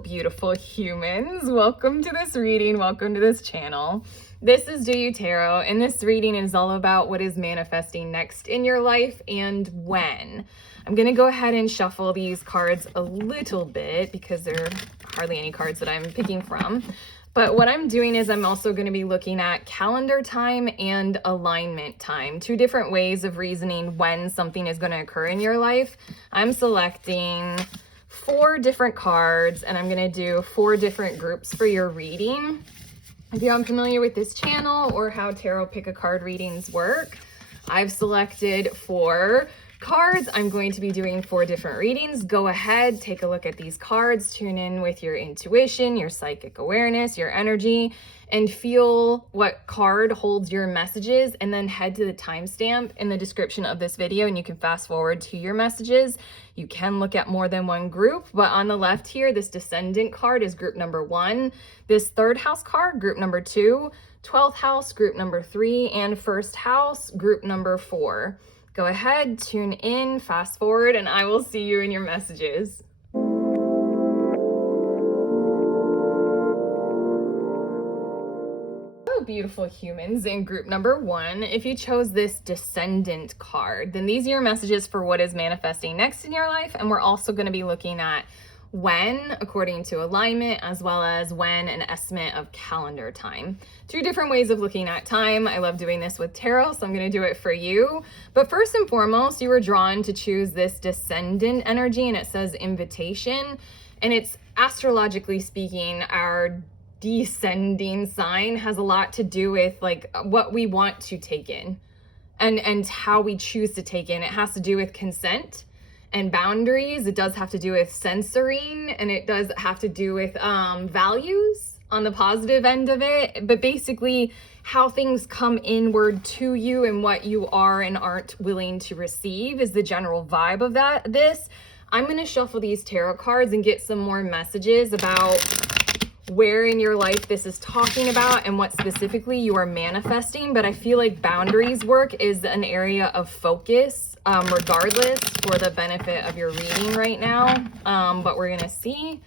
Beautiful humans, welcome to this reading, welcome to this channel. This is Do You Tarot, and this reading is all about what is manifesting next in your life and when. I'm going to go ahead and shuffle these cards a little bit because there are hardly any cards that I'm picking from. But what I'm doing is I'm also going to be looking at calendar time and alignment time, two different ways of reasoning when something is going to occur in your life. I'm selecting 4 different cards, and I'm going to do 4 different groups for your reading. If you're unfamiliar with this channel or how tarot pick a card readings work, I've selected 4 cards. I'm going to be doing 4 different readings. Go ahead, take a look at these cards, tune in with your intuition, your psychic awareness, your energy, and feel what card holds your messages, and then head to the timestamp in the description of this video and you can fast forward to your messages. You can look at more than one group, but on the left here, this Descendant card is group number 1. This 3rd house card, group number 2. 12th house, group number 3. And 1st house, group number 4. Go ahead, tune in, fast forward, and I will see you in your messages. Beautiful humans, in group number 1, if you chose this Descendant card, then these are your messages for what is manifesting next in your life. And we're also going to be looking at when according to alignment, as well as when an estimate of calendar time. 2 different ways of looking at time. I love doing this with tarot, so I'm going to do it for you. But first and foremost, you were drawn to choose this Descendant energy, and it says invitation, and it's astrologically speaking, our descending sign has a lot to do with like what we want to take in and how we choose to take in. It has to do with consent and boundaries. It does have to do with censoring, and it does have to do with values on the positive end of it. But basically how things come inward to you and what you are and aren't willing to receive is the general vibe of this. I'm going to shuffle these tarot cards and get some more messages about where in your life this is talking about and what specifically you are manifesting. But I feel like boundaries work is an area of focus, regardless, for the benefit of your reading right now. But we're gonna see.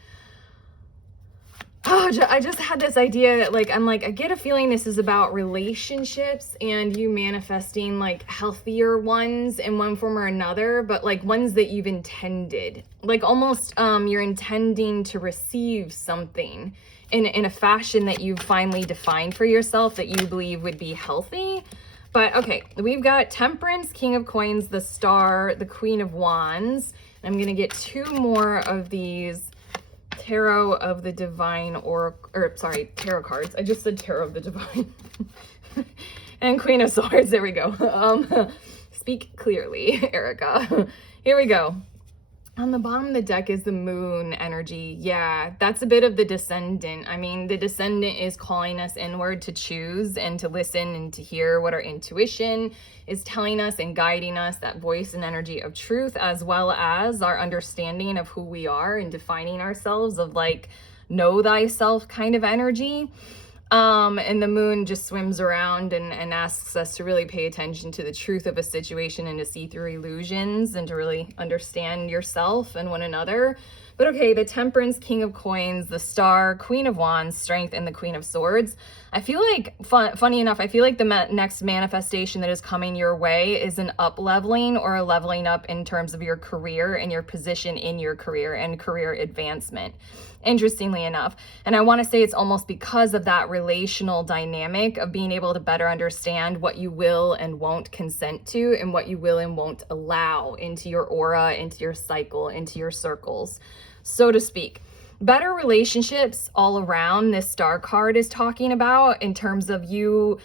I just had this idea that I get a feeling this is about relationships and you manifesting like healthier ones in one form or another, but like ones that you've intended, like almost you're intending to receive something in a fashion that you've finally defined for yourself that you believe would be healthy. But okay, we've got Temperance, King of Coins, the Star, the Queen of Wands. I'm going to get 2 more of these Tarot of the Divine, Tarot cards. I just said Tarot of the Divine. And Queen of Swords. There we go. Speak clearly, Erica. Here we go. On the bottom of the deck is the Moon energy. Yeah, that's a bit of the Descendant. I mean, the Descendant is calling us inward to choose and to listen and to hear what our intuition is telling us and guiding us, that voice and energy of truth, as well as our understanding of who we are and defining ourselves, of like know thyself kind of energy. And the Moon just swims around and asks us to really pay attention to the truth of a situation and to see through illusions and to really understand yourself and one another. But okay, the Temperance, King of Coins, the Star, Queen of Wands, Strength, and the Queen of Swords. I feel like, funny enough, I feel like the next manifestation that is coming your way is an up-leveling or a leveling up in terms of your career and your position in your career and career advancement, interestingly enough. And I want to say it's almost because of that relational dynamic of being able to better understand what you will and won't consent to and what you will and won't allow into your aura, into your cycle, into your circles, so to speak. Better relationships all around, this Star card is talking about, in terms of you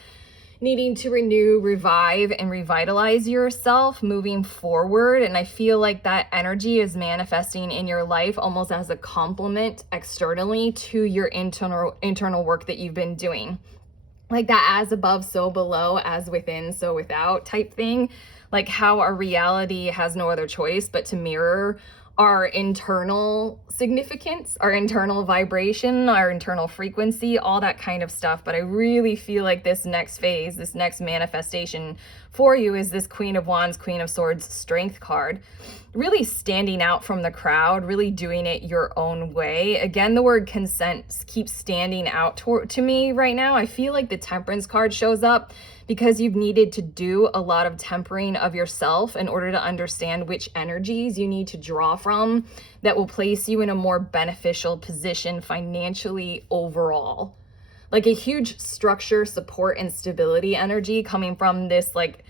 needing to renew, revive, and revitalize yourself moving forward. And I feel like that energy is manifesting in your life almost as a complement externally to your internal work that you've been doing. Like that as above, so below, as within, so without type thing. Like how our reality has no other choice but to mirror our internal significance, our internal vibration, our internal frequency, all that kind of stuff. But I really feel like this next phase, this next manifestation for you is this Queen of Wands, Queen of Swords strength card. Really standing out from the crowd, really doing it your own way. Again, the word consent keeps standing out to me right now. I feel like the Temperance card shows up because you've needed to do a lot of tempering of yourself in order to understand which energies you need to draw from that will place you in a more beneficial position financially overall. Like a huge structure, support, and stability energy coming from this like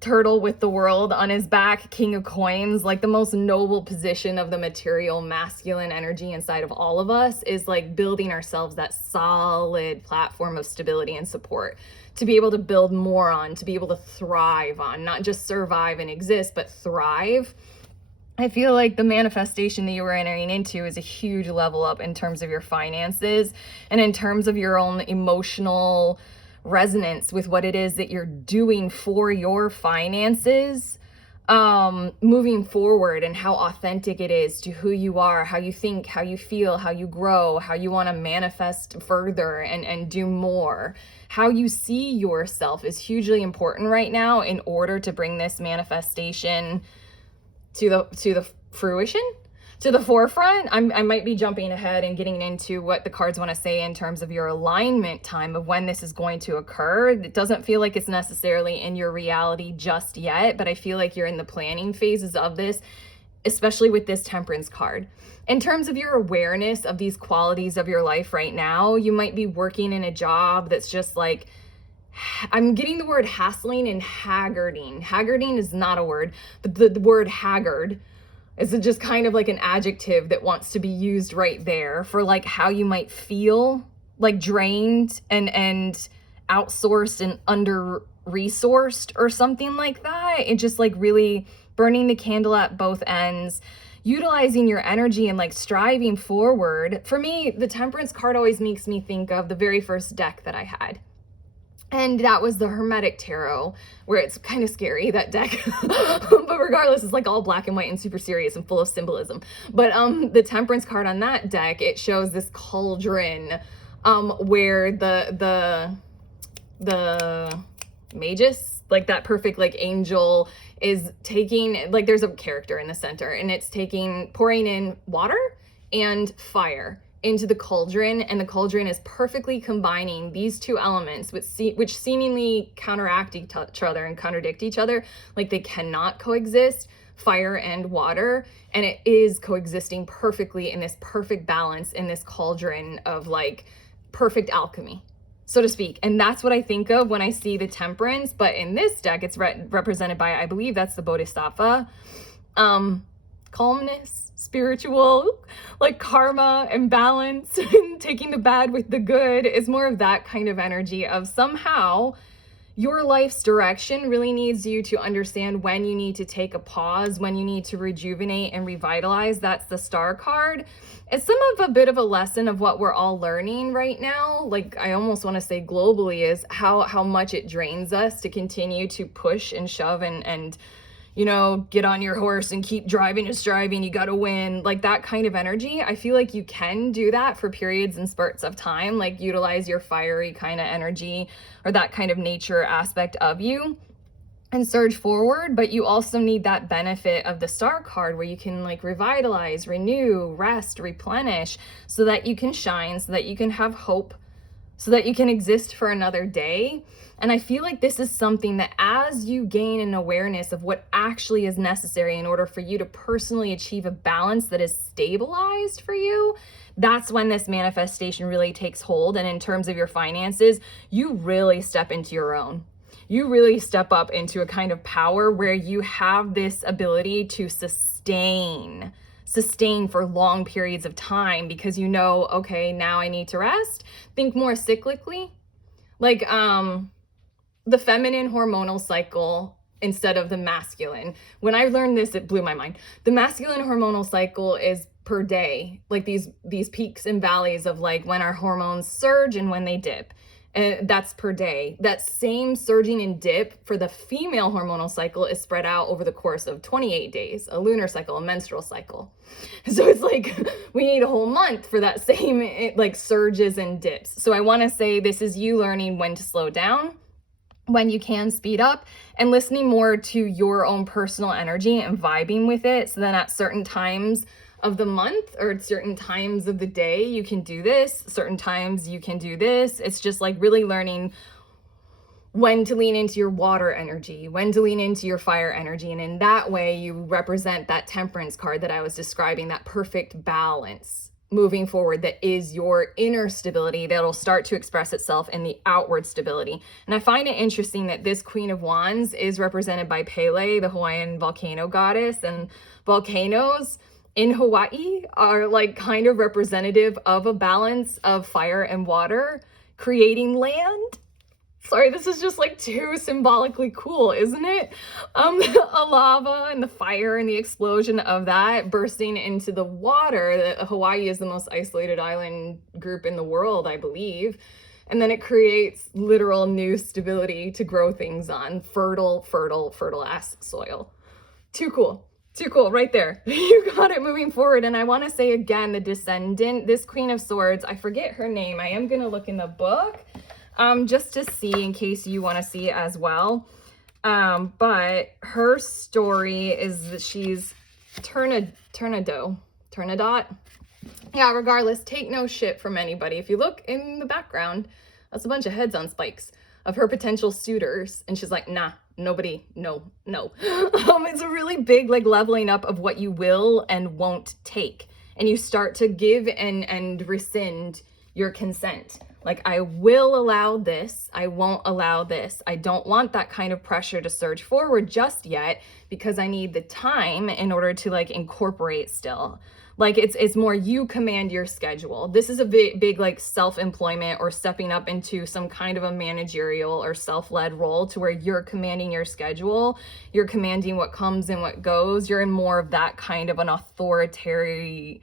turtle with the world on his back, King of Coins, like the most noble position of the material masculine energy inside of all of us is like building ourselves that solid platform of stability and support to be able to build more on, to be able to thrive on, not just survive and exist, but thrive. I feel like the manifestation that you were entering into is a huge level up in terms of your finances and in terms of your own emotional resonance with what it is that you're doing for your finances moving forward, and how authentic it is to who you are, how you think, how you feel, how you grow, how you want to manifest further and do more. How you see yourself is hugely important right now in order to bring this manifestation to the fruition, to the forefront. I might be jumping ahead and getting into what the cards want to say in terms of your alignment time of when this is going to occur. It doesn't feel like it's necessarily in your reality just yet, but I feel like you're in the planning phases of this, especially with this Temperance card. In terms of your awareness of these qualities of your life right now, you might be working in a job that's just like, I'm getting the word hassling and haggarding. Haggarding is not a word, but the word haggard is just kind of like an adjective that wants to be used right there for like how you might feel like drained and outsourced and under-resourced or something like that. It just like really burning the candle at both ends, utilizing your energy and like striving forward. For me, the Temperance card always makes me think of the very first deck that I had. And that was the Hermetic Tarot, where it's kind of scary, that deck. But regardless, it's like all black and white and super serious and full of symbolism. But the Temperance card on that deck, it shows this cauldron where the magus, like that perfect like angel, is taking, like there's a character in the center and it's pouring in water and fire into the cauldron, and the cauldron is perfectly combining these two elements which seemingly counteract each other and contradict each other, like they cannot coexist, fire and water, and it is coexisting perfectly in this perfect balance in this cauldron of like perfect alchemy, so to speak. And that's what I think of when I see the Temperance. But in this deck, it's represented by, I believe that's the Bodhisattva. Calmness, spiritual, like karma and balance, and taking the bad with the good is more of that kind of energy of somehow your life's direction really needs you to understand when you need to take a pause, when you need to rejuvenate and revitalize. That's the Star card. It's some of a bit of a lesson of what we're all learning right now. Like I almost want to say globally, is how much it drains us to continue to push and shove and you know, get on your horse and keep driving and striving, you gotta win, like that kind of energy. I feel like you can do that for periods and spurts of time, like utilize your fiery kind of energy or that kind of nature aspect of you and surge forward. But you also need that benefit of the Star card where you can like revitalize, renew, rest, replenish, so that you can shine, so that you can have hope, so that you can exist for another day. And I feel like this is something that as you gain an awareness of what actually is necessary in order for you to personally achieve a balance that is stabilized for you, that's when this manifestation really takes hold. And in terms of your finances, you really step into your own. You really step up into a kind of power where you have this ability to sustain for long periods of time, because you know, okay, now I need to rest. Think more cyclically, like the feminine hormonal cycle instead of the masculine. When I learned this, it blew my mind. The masculine hormonal cycle is per day, like these peaks and valleys of like when our hormones surge and when they dip. And that's per day. That same surging and dip for the female hormonal cycle is spread out over the course of 28 days, a lunar cycle, a menstrual cycle. So it's like we need a whole month for that same like surges and dips. So I want to say this is you learning when to slow down, when you can speed up, and listening more to your own personal energy and vibing with it. So then at certain times of the month or at certain times of the day, you can do this, certain times you can do this. It's just like really learning when to lean into your water energy, when to lean into your fire energy. And in that way, you represent that temperance card that I was describing, that perfect balance moving forward that is your inner stability that'll start to express itself in the outward stability. And I find it interesting that this Queen of Wands is represented by Pele, the Hawaiian volcano goddess, and volcanoes in Hawaii are like kind of representative of a balance of fire and water, creating land. Sorry, this is just like too symbolically cool, isn't it? A lava and the fire and the explosion of that bursting into the water. Hawaii is the most isolated island group in the world, I believe. And then it creates literal new stability to grow things on. Fertile ass soil. Too cool. Too cool, right there. You got it moving forward. And I want to say again, the Descendant, this Queen of Swords, I forget her name. I am going to look in the book just to see in case you want to see it as well. But her story is that she's Turnadot. Yeah, regardless, take no shit from anybody. If you look in the background, that's a bunch of heads on spikes of her potential suitors. And she's like, nah. Nobody, no. It's a really big like leveling up of what you will and won't take. And you start to give and rescind your consent. Like, I will allow this, I won't allow this. I don't want that kind of pressure to surge forward just yet because I need the time in order to like incorporate still. Like it's more you command your schedule. This is a big like self-employment or stepping up into some kind of a managerial or self-led role to where you're commanding your schedule. You're commanding what comes and what goes. You're in more of that kind of an authority.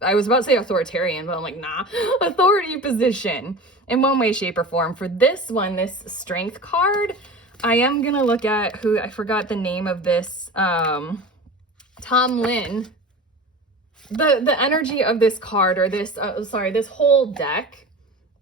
I was about to say authoritarian, but I'm like, nah, authority position in one way, shape, or form. For this one, this strength card, I am going to look at who, I forgot the name of this, Tom Lynn. The energy of this card or this, this whole deck,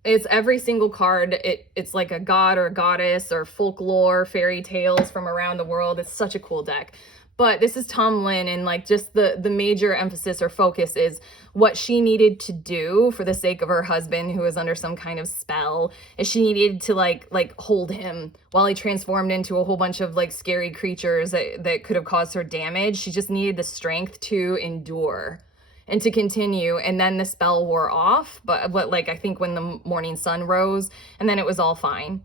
it's every single card. It's like a god or a goddess or folklore, fairy tales from around the world. It's such a cool deck. But this is Tom Lynn, and like just the major emphasis or focus is what she needed to do for the sake of her husband who was under some kind of spell, is she needed to like hold him while he transformed into a whole bunch of like scary creatures that could have caused her damage. She just needed the strength to endure and to continue. And then the spell wore off, but like I think when the morning sun rose, and then it was all fine.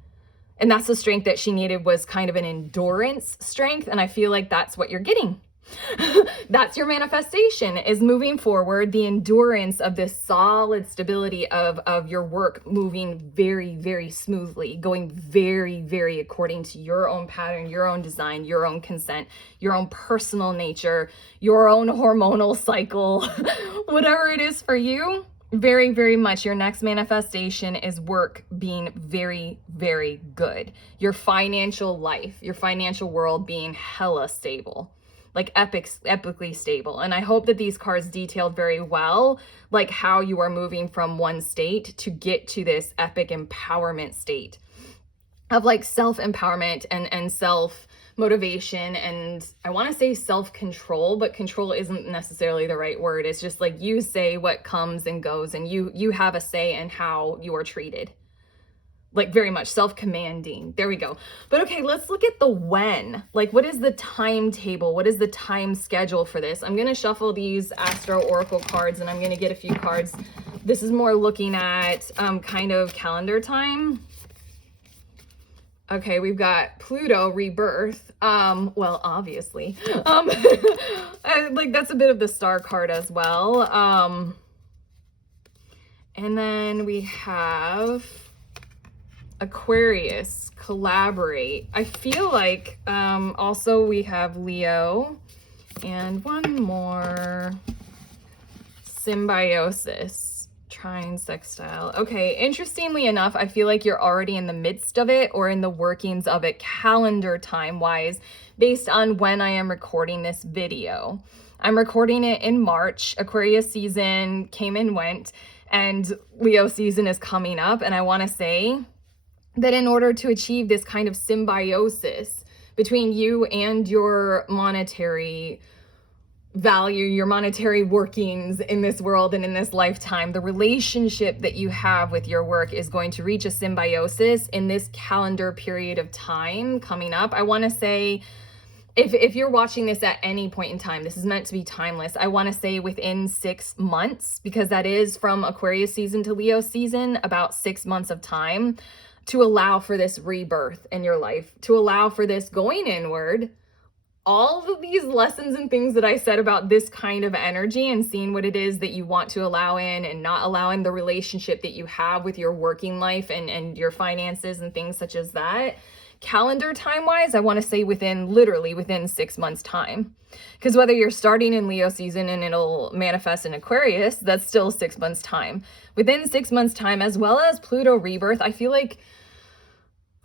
And that's the strength that she needed, was kind of an endurance strength. And I feel like that's what you're getting. That's your manifestation, is moving forward, the endurance of this solid stability of your work moving very, very smoothly, going very, very according to your own pattern, your own design, your own consent, your own personal nature, your own hormonal cycle, whatever it is for you. Very, very much your next manifestation is work being very, very good. Your financial life, your financial world being hella stable, like epically stable. And I hope that these cards detailed very well, like how you are moving from one state to get to this epic empowerment state of like self-empowerment and self-motivation, and I want to say self-control, but control isn't necessarily the right word. It's just like you say what comes and goes, and you have a say in how you are treated. Like very much self-commanding. There we go. But okay, let's look at the when. Like, what is the timetable? What is the time schedule for this? I'm going to shuffle these Astro Oracle cards, and I'm going to get a few cards. This is more looking at kind of calendar time. Okay, we've got Pluto rebirth. Well, obviously. Like that's a bit of the star card as well. And then we have Aquarius, collaborate. I feel like also we have Leo, and one more, symbiosis, trine, sextile. Okay, interestingly enough, I feel like you're already in the midst of it or in the workings of it calendar time wise, based on when I am recording this video. I'm recording it in March. Aquarius season came and went, and Leo season is coming up. And I want to say that in order to achieve this kind of symbiosis between you and your monetary value, your monetary workings in this world and in this lifetime, the relationship that you have with your work is going to reach a symbiosis in this calendar period of time coming up. I want to say, if you're watching this at any point in time, this is meant to be timeless. I want to say within 6 months, because that is from Aquarius season to Leo season, about 6 months of time to allow for this rebirth in your life, to allow for this going inward. All of these lessons and things that I said about this kind of energy and seeing what it is that you want to allow in and not allow in the relationship that you have with your working life and your finances and things such as that. Calendar time wise, I want to say literally within 6 months time, because whether you're starting in Leo season and it'll manifest in Aquarius, that's still 6 months time. Within 6 months time, as well as Pluto rebirth, I feel like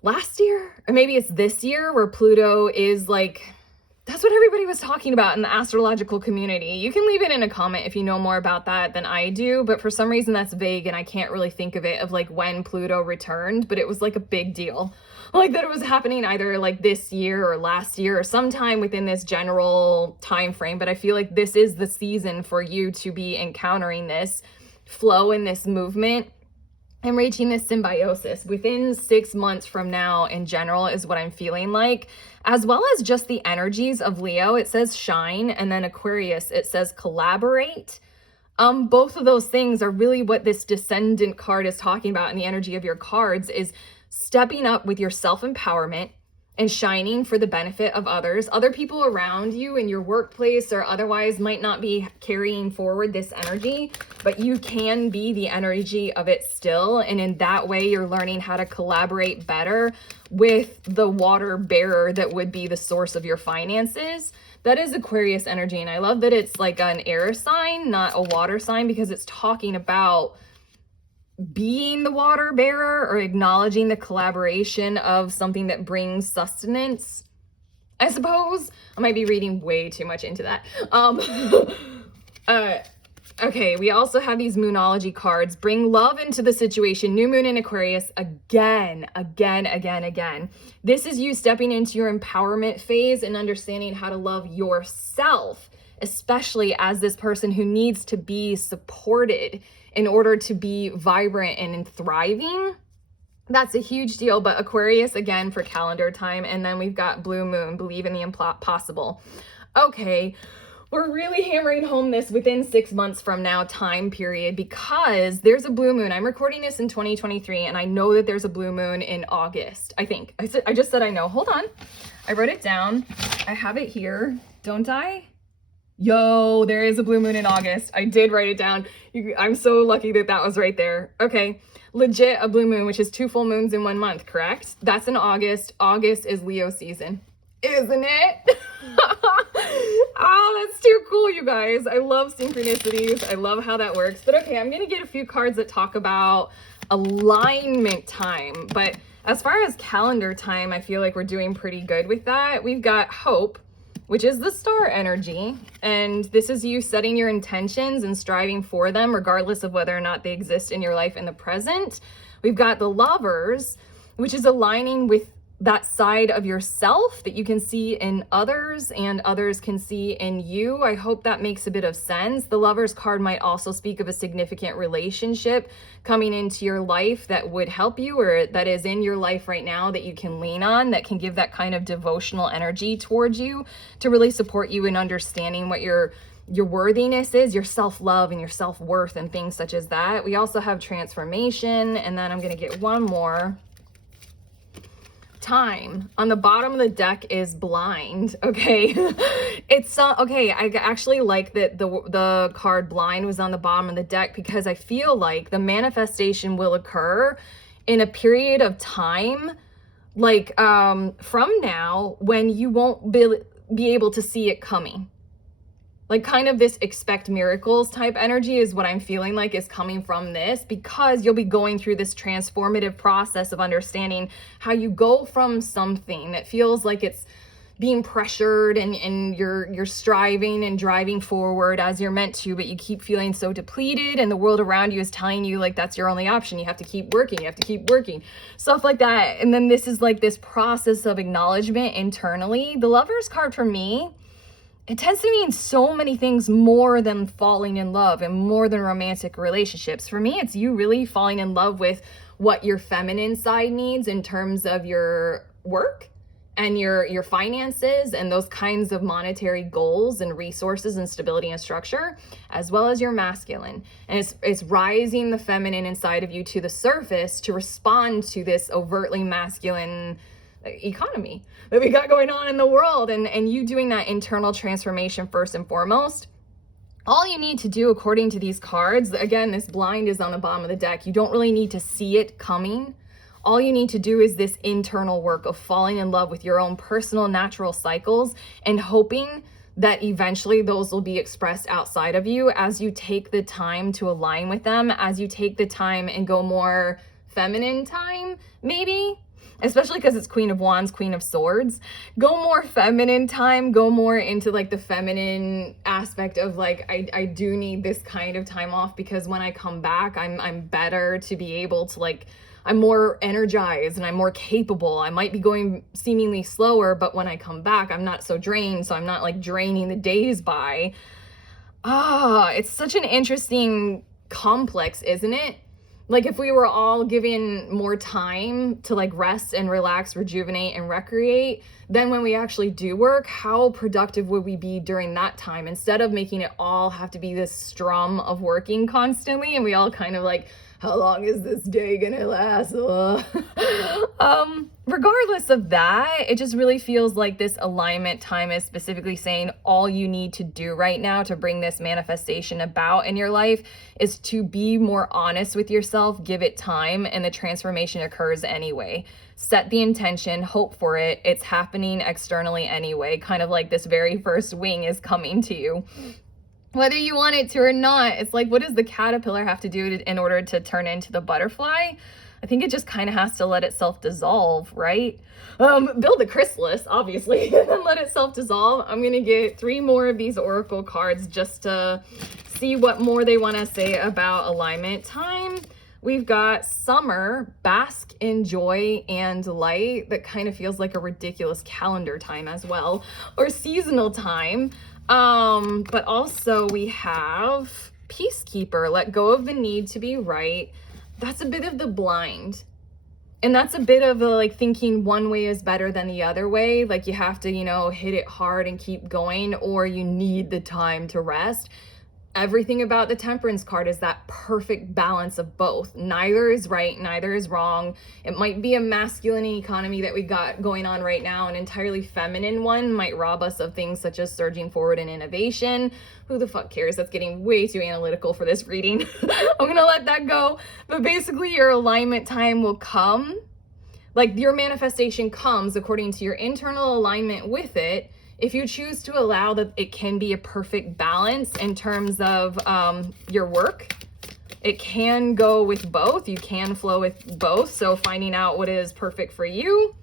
last year, or maybe it's this year, where Pluto is like, that's what everybody was talking about in the astrological community. You can leave it in a comment if you know more about that than I do, but for some reason that's vague and I can't really think of it of like when Pluto returned, but it was like a big deal. Like that it was happening either like this year or last year or sometime within this general time frame, but I feel like this is the season for you to be encountering this flow and this movement and reaching this symbiosis within 6 months from now in general is what I'm feeling like, as well as just the energies of Leo. It says shine, and then Aquarius, it says collaborate. Both of those things are really what this Descendant card is talking about, and the energy of your cards is stepping up with your self-empowerment and shining for the benefit of others. Other people around you in your workplace or otherwise might not be carrying forward this energy, but you can be the energy of it still. And in that way, you're learning how to collaborate better with the water bearer that would be the source of your finances. That is Aquarius energy. And I love that it's like an air sign, not a water sign, because it's talking about being the water bearer or acknowledging the collaboration of something that brings sustenance, I suppose. I might be reading way too much into that. Okay, we also have these moonology cards. Bring love into the situation. New moon in Aquarius again. This is you stepping into your empowerment phase and understanding how to love yourself, especially as this person who needs to be supported in order to be vibrant and thriving. That's a huge deal. But Aquarius again for calendar time. And then we've got blue moon, believe in the impossible. Okay, we're really hammering home this within 6 months from now time period, because there's a blue moon. I'm recording this in 2023 and I know that there's a blue moon in August. I just said I know. Hold on. I wrote it down. I have it here. Don't I? Yo, there is a blue moon in August. I did write it down. I'm so lucky that that was right there. Okay, legit a blue moon, which is 2 full moons in 1 month, correct? That's in August. August is Leo season, isn't it? Oh, that's too cool, you guys. I love synchronicities. I love how that works. But okay, I'm going to get a few cards that talk about alignment time. But as far as calendar time, I feel like we're doing pretty good with that. We've got hope, which is the star energy. And this is you setting your intentions and striving for them, regardless of whether or not they exist in your life in the present. We've got the lovers, which is aligning with that side of yourself that you can see in others and others can see in you. I hope that makes a bit of sense. The Lovers card might also speak of a significant relationship coming into your life that would help you, or that is in your life right now that you can lean on, that can give that kind of devotional energy towards you to really support you in understanding what your worthiness is, your self-love and your self-worth and things such as that. We also have transformation, and then I'm going to get one more. Time on the bottom of the deck is blind. Okay. It's okay. I actually like that the card blind was on the bottom of the deck, because I feel like the manifestation will occur in a period of time, like from now, when you won't be able to see it coming. Like kind of this expect miracles type energy is what I'm feeling like is coming from this, because you'll be going through this transformative process of understanding how you go from something that feels like it's being pressured and you're striving and driving forward as you're meant to, but you keep feeling so depleted and the world around you is telling you like that's your only option. You have to keep working, stuff like that. And then this is like this process of acknowledgement internally. The Lover's card for me, it tends to mean so many things more than falling in love and more than romantic relationships. For me, it's you really falling in love with what your feminine side needs in terms of your work and your finances and those kinds of monetary goals and resources and stability and structure, as well as your masculine. And it's rising the feminine inside of you to the surface to respond to this overtly masculine economy that we got going on in the world, and you doing that internal transformation first and foremost. All you need to do, according to these cards, again, this blind is on the bottom of the deck. You don't really need to see it coming. All you need to do is this internal work of falling in love with your own personal natural cycles and hoping that eventually those will be expressed outside of you as you take the time to align with them, as you take the time and go more feminine time, maybe. Especially because it's Queen of Wands, Queen of Swords. Go more feminine time, go more into like the feminine aspect of like, I do need this kind of time off, because when I come back, I'm better to be able to like, I'm more energized and I'm more capable. I might be going seemingly slower, but when I come back, I'm not so drained. So I'm not like draining the days by. It's such an interesting complex, isn't it? Like if we were all given more time to like rest and relax, rejuvenate and recreate, then when we actually do work, how productive would we be during that time, instead of making it all have to be this strum of working constantly and we all kind of like, how long is this day gonna last? Regardless of that, it just really feels like this alignment time is specifically saying all you need to do right now to bring this manifestation about in your life is to be more honest with yourself, give it time, and the transformation occurs anyway. Set the intention, hope for it. It's happening externally anyway, kind of like this very first wing is coming to you. Whether you want it to or not. It's like, what does the caterpillar have to do in order to turn into the butterfly? I think it just kind of has to let itself dissolve, right? Build a chrysalis, obviously, and let itself dissolve. I'm going to get 3 more of these oracle cards just to see what more they want to say about alignment time. We've got summer, bask in joy and light. That kind of feels like a ridiculous calendar time as well, or seasonal time. But also we have peacekeeper, let go of the need to be right. That's a bit of the blind. And that's a bit of a, like, thinking one way is better than the other way. Like you have to, hit it hard and keep going, or you need the time to rest. Everything about the Temperance card is that perfect balance of both. Neither is right, neither is wrong. It might be a masculine economy that we got going on right now. An entirely feminine one might rob us of things such as surging forward in innovation. Who the fuck cares? That's getting way too analytical for this reading. I'm gonna let that go. But basically your alignment time will come. Like your manifestation comes according to your internal alignment with it. If you choose to allow that it can be a perfect balance in terms of your work, it can go with both. You can flow with both. So finding out what is perfect for you.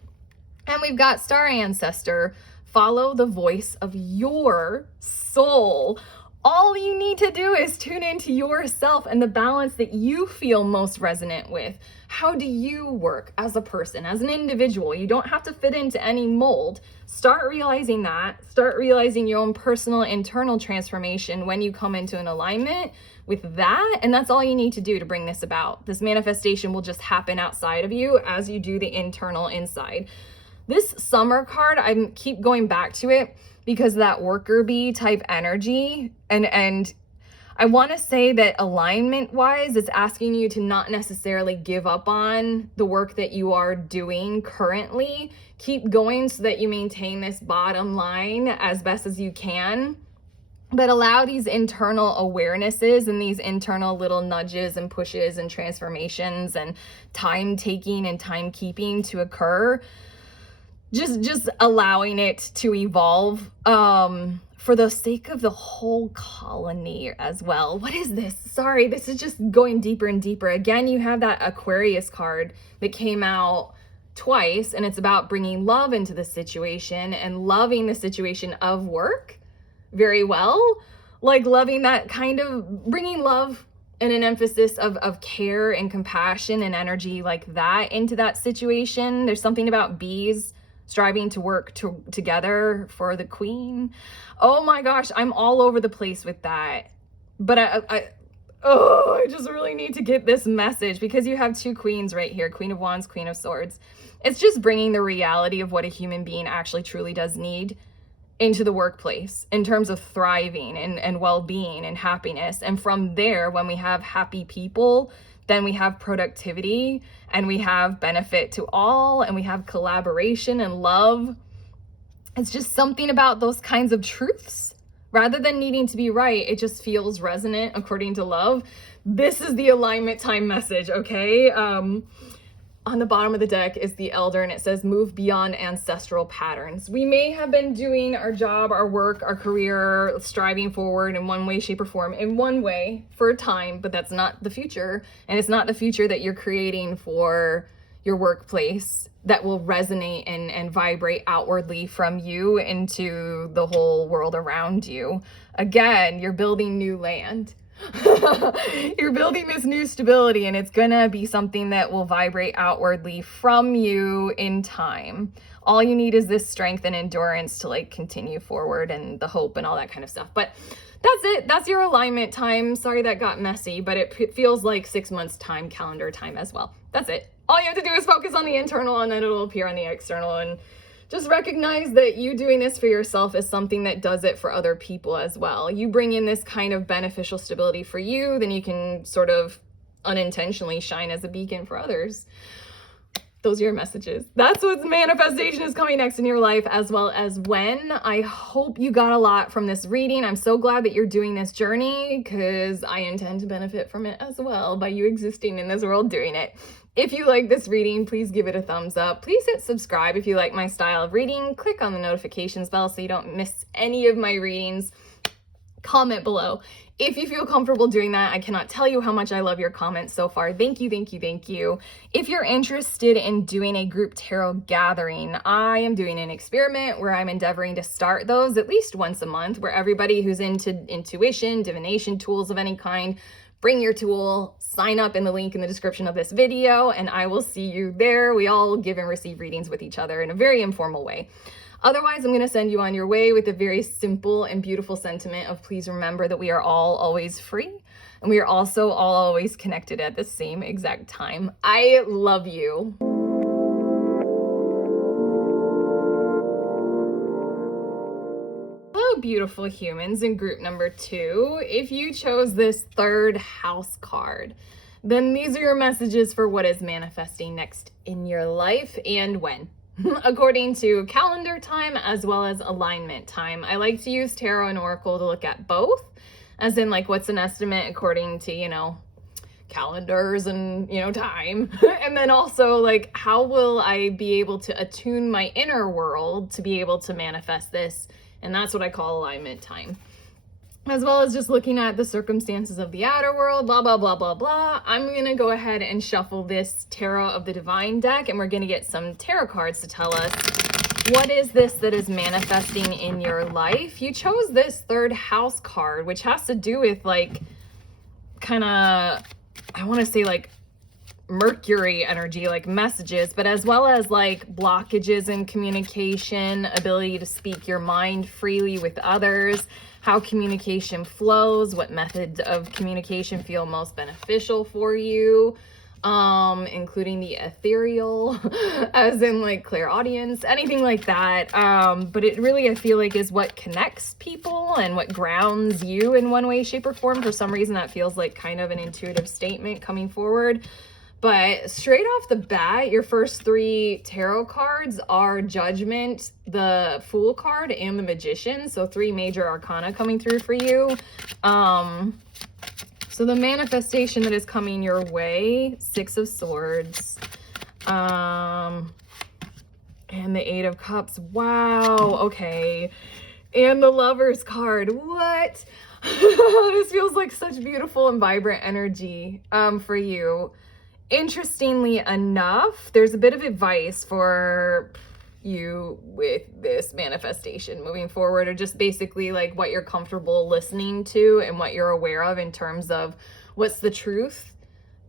And we've got Star Ancestor, follow the voice of your soul. All you need to do is tune into yourself and the balance that you feel most resonant with. How do you work as a person, as an individual? You don't have to fit into any mold. Start realizing that. Start realizing your own personal internal transformation when you come into an alignment with that. And that's all you need to do to bring this about. This manifestation will just happen outside of you as you do the internal inside. This summer card, I keep going back to it because that worker bee type energy, and I want to say that alignment wise, it's asking you to not necessarily give up on the work that you are doing currently. Keep going so that you maintain this bottom line as best as you can, but allow these internal awarenesses and these internal little nudges and pushes and transformations and time taking and timekeeping to occur. just allowing it to evolve, for the sake of the whole colony as well. What is this? Sorry, this is just going deeper and deeper. Again, you have that Aquarius card that came out twice, and it's about bringing love into the situation and loving the situation of work very well. Like loving that kind of, bringing love and an emphasis of care and compassion and energy like that into that situation. There's something about bees striving to work together for the queen. Oh my gosh, I'm all over the place with that. But I just really need to get this message, because you have two queens right here, Queen of Wands, Queen of Swords. It's just bringing the reality of what a human being actually truly does need into the workplace in terms of thriving and well-being and happiness. And from there, when we have happy people, then we have productivity and we have benefit to all, and we have collaboration and love. It's just something about those kinds of truths. Rather than needing to be right, it just feels resonant according to love. This is the alignment time message, okay? On the bottom of the deck is the Elder, and it says, move beyond ancestral patterns. We may have been doing our job, our work, our career, striving forward in one way, shape, or form, in one way for a time, but that's not the future. And it's not the future that you're creating for your workplace that will resonate and vibrate outwardly from you into the whole world around you. Again, you're building new land. You're building this new stability, and it's gonna be something that will vibrate outwardly from you in time. All you need is this strength and endurance to like continue forward, and the hope and all that kind of stuff. But that's it. That's your alignment time. Sorry that got messy, but it feels like 6 months time, calendar time as well. That's it. All you have to do is focus on the internal, and then it'll appear on the external. And just recognize that you doing this for yourself is something that does it for other people as well. You bring in this kind of beneficial stability for you, then you can sort of unintentionally shine as a beacon for others. Those are your messages. That's what manifestation is coming next in your life, as well as when. I hope you got a lot from this reading. I'm so glad that you're doing this journey, because I intend to benefit from it as well by you existing in this world doing it. If you like this reading, please give it a thumbs up. Please hit subscribe if you like my style of reading. Click on the notifications bell so you don't miss any of my readings. Comment below if you feel comfortable doing that. I cannot tell you how much I love your comments so far. Thank you, thank you, thank you. If you're interested in doing a group tarot gathering, I am doing an experiment where I'm endeavoring to start those at least once a month, where everybody who's into intuition, divination tools of any kind, bring your tool, sign up in the link in the description of this video, and I will see you there. We all give and receive readings with each other in a very informal way. Otherwise, I'm going to send you on your way with a very simple and beautiful sentiment of, please remember that we are all always free, and we are also all always connected at the same exact time. I love you. Hello, beautiful humans in group number 2. If you chose this third house card, then these are your messages for what is manifesting next in your life and when. According to calendar time as well as alignment time. I like to use tarot and oracle to look at both, as in like what's an estimate according to, you know, calendars and, you know, time. And then also like, how will I be able to attune my inner world to be able to manifest this? And that's what I call alignment time. As well as just looking at the circumstances of the outer world, blah, blah, blah, blah, blah. I'm going to go ahead and shuffle this Tarot of the Divine deck, and we're going to get some tarot cards to tell us what is this that is manifesting in your life. You chose this third house card, which has to do with like kind of, I want to say like Mercury energy, like messages, but as well as like blockages in communication, ability to speak your mind freely with others, how communication flows, what methods of communication feel most beneficial for you, including the ethereal, as in like clairaudience, anything like that. But it really, I feel like, is what connects people and what grounds you in one way, shape, or form. For some reason, that feels like kind of an intuitive statement coming forward. But straight off the bat, your first 3 tarot cards are Judgment, the Fool card, and the Magician. So 3 major arcana coming through for you. So the manifestation that is coming your way, 6 of Swords, And the Eight of Cups. Wow. Okay. And the Lover's card. What? This feels like such beautiful and vibrant energy for you. Interestingly enough, there's a bit of advice for you with this manifestation moving forward, or just basically like what you're comfortable listening to and what you're aware of in terms of what's the truth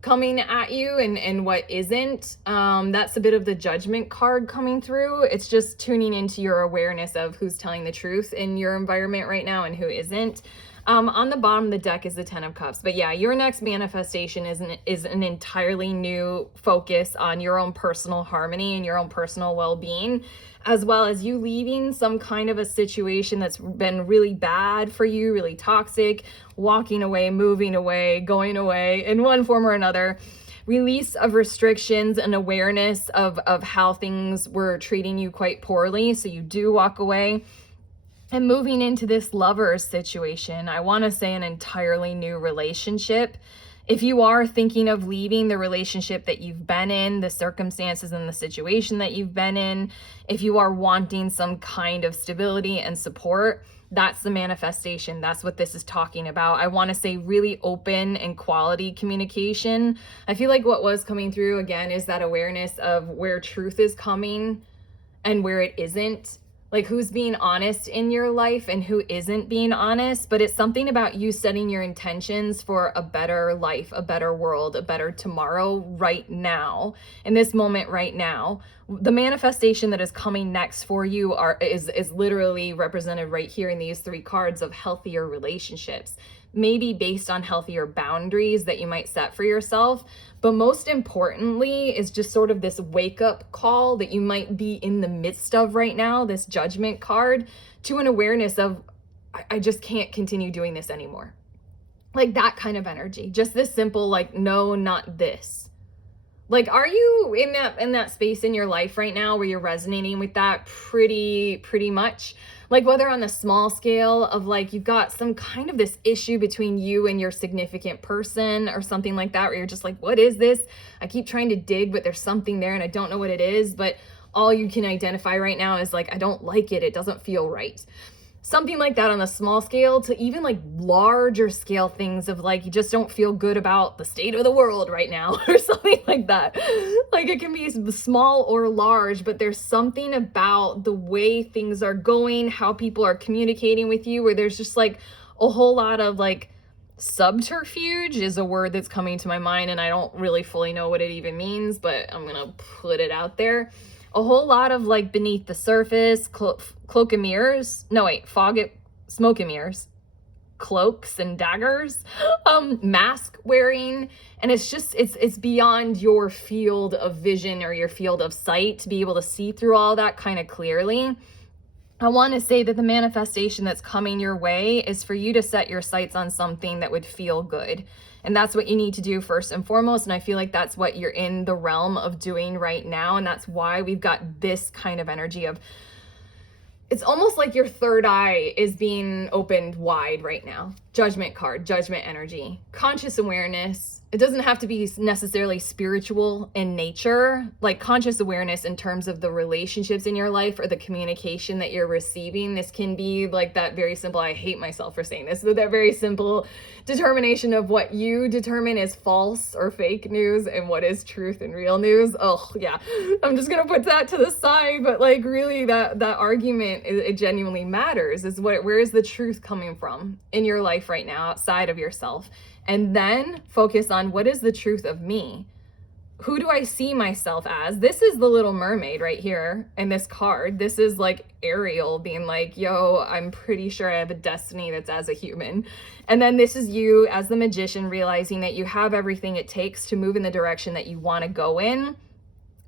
coming at you and what isn't. That's a bit of the Judgment card coming through. It's just tuning into your awareness of who's telling the truth in your environment right now and who isn't. On the bottom of the deck is the Ten of Cups. But yeah, your next manifestation is an entirely new focus on your own personal harmony and your own personal well-being, as well as you leaving some kind of a situation that's been really bad for you, really toxic, walking away, moving away, going away in one form or another. Release of restrictions and awareness of how things were treating you quite poorly. So you do walk away. And moving into this Lover's situation, I want to say an entirely new relationship. If you are thinking of leaving the relationship that you've been in, the circumstances and the situation that you've been in, if you are wanting some kind of stability and support, that's the manifestation. That's what this is talking about. I want to say really open and quality communication. I feel like what was coming through again is that awareness of where truth is coming and where it isn't. Like who's being honest in your life and who isn't being honest, but it's something about you setting your intentions for a better life, a better world, a better tomorrow right now, in this moment right now. The manifestation that is coming next for you is literally represented right here in these three cards of healthier relationships, maybe based on healthier boundaries that you might set for yourself. But most importantly is just sort of this wake up call that you might be in the midst of right now, this Judgment card, to an awareness of, I just can't continue doing this anymore. Like that kind of energy, just this simple, like, no, not this. Like, are you in that space in your life right now where you're resonating with that pretty much? Like whether on the small scale of like you've got some kind of this issue between you and your significant person or something like that, where you're just like, what is this? I keep trying to dig, but there's something there and I don't know what it is. But all you can identify right now is like, I don't like it. It doesn't feel right. Something like that on the small scale, to even like larger scale things of like, you just don't feel good about the state of the world right now or something like that. Like it can be small or large, but there's something about the way things are going, how people are communicating with you, where there's just like a whole lot of like subterfuge is a word that's coming to my mind. And I don't really fully know what it even means, but I'm going to put it out there. A whole lot of like beneath the surface, smoke and mirrors, cloaks and daggers, mask wearing. And it's just, it's beyond your field of vision or your field of sight to be able to see through all that kind of clearly. I want to say that the manifestation that's coming your way is for you to set your sights on something that would feel good. And that's what you need to do first and foremost. And I feel like that's what you're in the realm of doing right now. And that's why we've got this kind of energy of, it's almost like your third eye is being opened wide right now. Judgment card, Judgment energy, conscious awareness. It doesn't have to be necessarily spiritual in nature, like conscious awareness in terms of the relationships in your life or the communication that you're receiving. This can be like that very simple, I hate myself for saying this, but that very simple determination of what you determine is false or fake news and what is truth and real news. Oh yeah, I'm just gonna put that to the side, but like really that argument, it genuinely matters, is where is the truth coming from in your life right now outside of yourself? And then focus on, what is the truth of me? Who do I see myself as? This is the Little Mermaid right here in this card. This is like Ariel being like, yo, I'm pretty sure I have a destiny that's as a human. And then this is you as the Magician, realizing that you have everything it takes to move in the direction that you want to go in.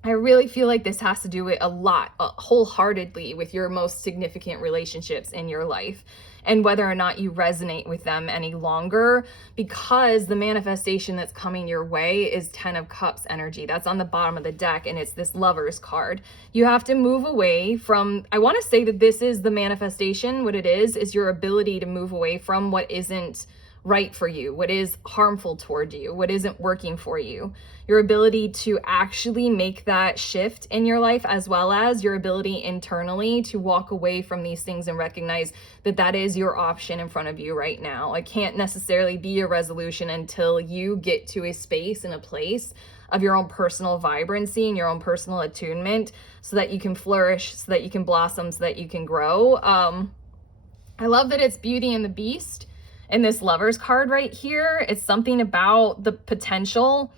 I really feel like this has to do it a lot, wholeheartedly, with your most significant relationships in your life and whether or not you resonate with them any longer, because the manifestation that's coming your way is 10 of Cups energy. That's on the bottom of the deck, and it's this Lover's card. You have to move away from, I want to say that this is the manifestation. What it is your ability to move away from what isn't right for you, what is harmful toward you, what isn't working for you. Your ability to actually make that shift in your life, as well as your ability internally to walk away from these things and recognize that that is your option in front of you right now. It can't necessarily be a resolution until you get to a space and a place of your own personal vibrancy and your own personal attunement, so that you can flourish, so that you can blossom, so that you can grow. I love that it's Beauty and the Beast in this Lovers card right here. It's something about the potential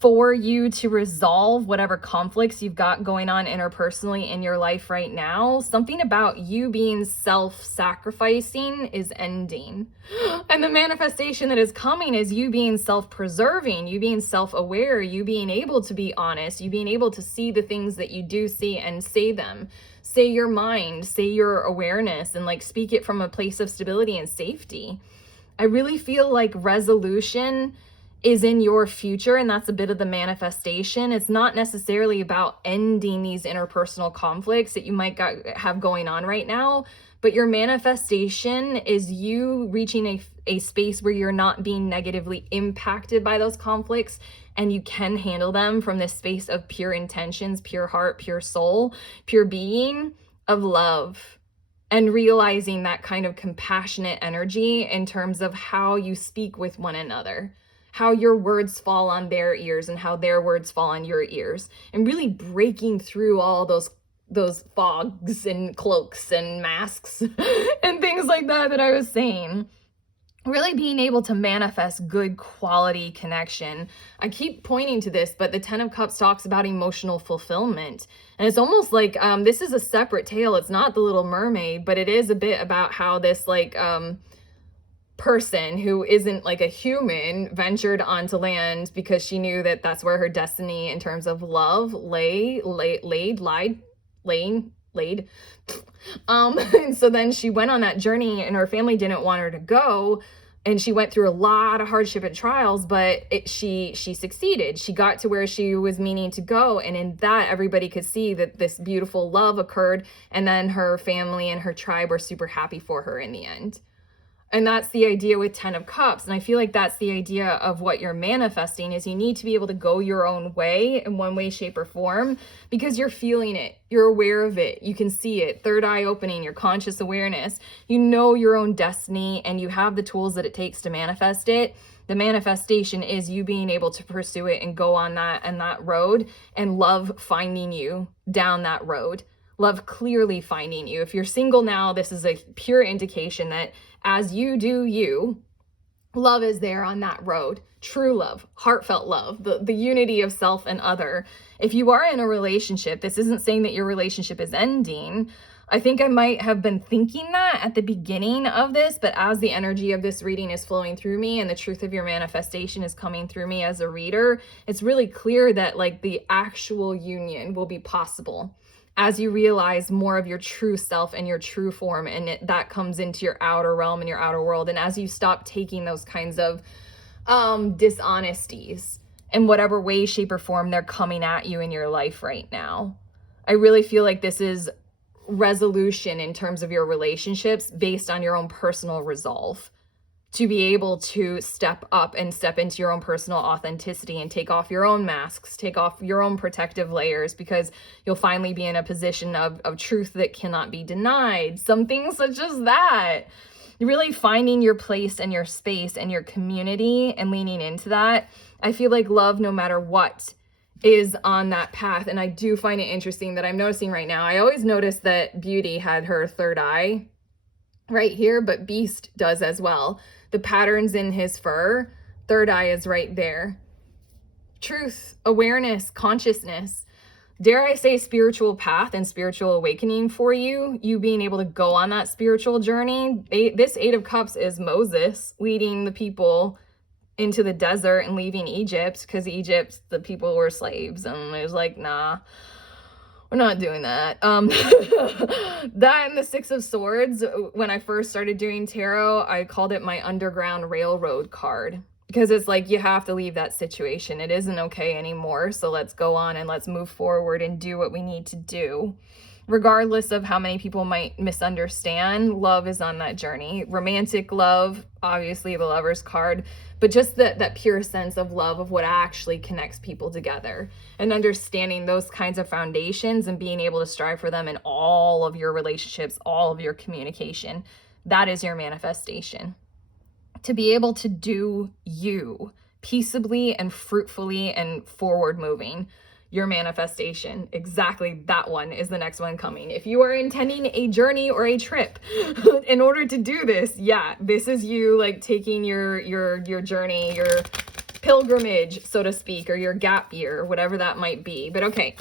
for you to resolve whatever conflicts you've got going on interpersonally in your life right now. Something about you being self-sacrificing is ending. And the manifestation that is coming is you being self-preserving, you being self-aware, you being able to be honest, you being able to see the things that you do see and say them. Say your mind, say your awareness, and like speak it from a place of stability and safety. I really feel like resolution is in your future, and that's a bit of the manifestation. It's not necessarily about ending these interpersonal conflicts that you might have going on right now, but your manifestation is you reaching a space where you're not being negatively impacted by those conflicts, and you can handle them from this space of pure intentions, pure heart, pure soul, pure being of love. And realizing that kind of compassionate energy in terms of how you speak with one another, how your words fall on their ears and how their words fall on your ears, and really breaking through all those fogs and cloaks and masks and things like that I was saying. Really being able to manifest good quality connection. I keep pointing to this, but the 10 of Cups talks about emotional fulfillment. And it's almost like this is a separate tale. It's not the Little Mermaid, but it is a bit about how this like person who isn't like a human ventured onto land because she knew that that's where her destiny in terms of love laid. And so then she went on that journey, and her family didn't want her to go, and she went through a lot of hardship and trials, but she succeeded. She got to where she was meaning to go, and in that everybody could see that this beautiful love occurred, and then her family and her tribe were super happy for her in the end. And that's the idea with 10 of Cups. And I feel like that's the idea of what you're manifesting, is you need to be able to go your own way in one way, shape, or form, because you're feeling it. You're aware of it. You can see it. Third eye opening, your conscious awareness. You know your own destiny, and you have the tools that it takes to manifest it. The manifestation is you being able to pursue it and go on that road, and love finding you down that road. Love clearly finding you. If you're single now, this is a pure indication that as you do you, love is there on that road. True love, heartfelt love, the unity of self and other. If you are in a relationship, this isn't saying that your relationship is ending. I think I might have been thinking that at the beginning of this, but as the energy of this reading is flowing through me and the truth of your manifestation is coming through me as a reader, it's really clear that like the actual union will be possible as you realize more of your true self and your true form, and that comes into your outer realm and your outer world. And as you stop taking those kinds of dishonesties in whatever way, shape, or form they're coming at you in your life right now. I really feel like this is resolution in terms of your relationships based on your own personal resolve to be able to step up and step into your own personal authenticity and take off your own masks, take off your own protective layers, because you'll finally be in a position of truth that cannot be denied. Something such as that. Really finding your place and your space and your community and leaning into that. I feel like love, no matter what, is on that path. And I do find it interesting that I'm noticing right now. I always noticed that Beauty had her third eye right here, but Beast does as well. The patterns in his fur, third eye is right there. Truth, awareness, consciousness. Dare I say spiritual path and spiritual awakening for you. You being able to go on that spiritual journey. This 8 of Cups is Moses leading the people into the desert and leaving Egypt, because Egypt, the people were slaves, and it was like, nah, we're not doing that. That and the 6 of Swords, when I first started doing tarot, I called it my Underground Railroad card, because it's like you have to leave that situation. It isn't okay anymore. So let's go on and let's move forward and do what we need to do. regardless of how many people might misunderstand, love is on that journey. Romantic love, obviously the Lover's card, but just that pure sense of love, of what actually connects people together, and understanding those kinds of foundations and being able to strive for them in all of your relationships, all of your communication. That is your manifestation. To be able to do you peaceably and fruitfully and forward moving. Your manifestation, exactly that one is the next one coming. If you are intending a journey or a trip in order to do this, yeah, this is you like taking your journey, your pilgrimage, so to speak, or your gap year, whatever that might be. But okay,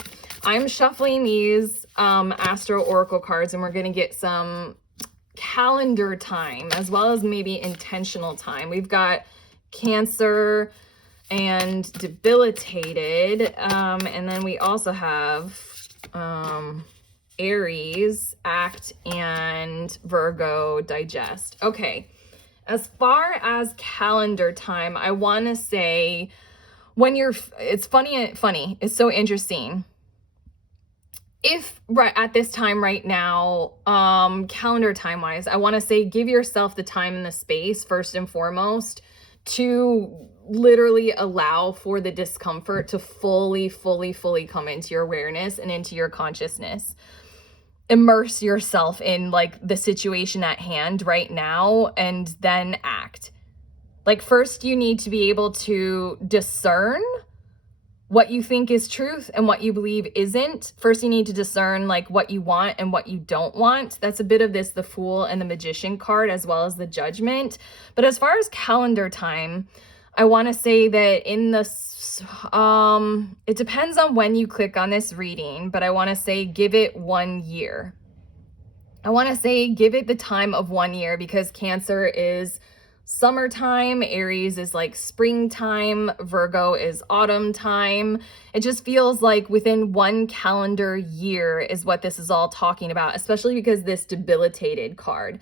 I'm shuffling these Astro Oracle cards, and we're going to get some calendar time as well as maybe intentional time. We've got Cancer and debilitated, and then we also have Aries, act, and Virgo, digest. Okay, as far as calendar time, I want to say when you're, it's funny, it's so interesting. If right at this time right now, calendar time wise, I want to say give yourself the time and the space first and foremost to literally allow for the discomfort to fully come into your awareness and into your consciousness. Immerse yourself in like the situation at hand right now, and then act. Like first you need to be able to discern what you think is truth and what you believe isn't. First, you need to discern like what you want and what you don't want. That's a bit of this, the Fool and the Magician card, as well as the Judgment. But as far as calendar time, I want to say that in this, it depends on when you click on this reading, but I want to say give it 1 year. I want to say give it the time of 1 year, because Cancer is summertime, Aries is like springtime, Virgo is autumn time. It just feels like within 1 calendar year is what this is all talking about, especially because this debilitated card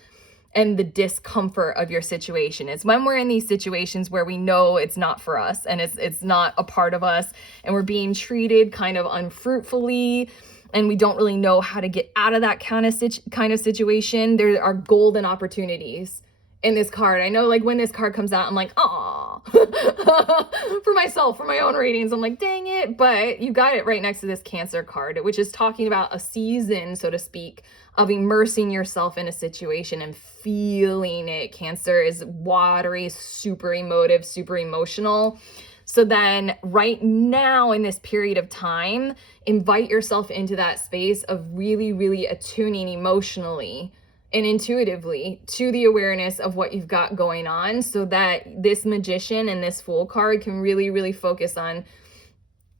and the discomfort of your situation. It's when we're in these situations where we know it's not for us and it's not a part of us, and we're being treated kind of unfruitfully, and we don't really know how to get out of that kind of situation. There are golden opportunities in this card. I know like when this card comes out, I'm like, aw, for myself, for my own readings, I'm like, dang it. But you got it right next to this Cancer card, which is talking about a season, so to speak, of immersing yourself in a situation and feeling it. Cancer is watery, super emotive, super emotional. So then right now in this period of time, invite yourself into that space of really attuning emotionally and intuitively to the awareness of what you've got going on, so that this Magician and this Fool card can really focus on,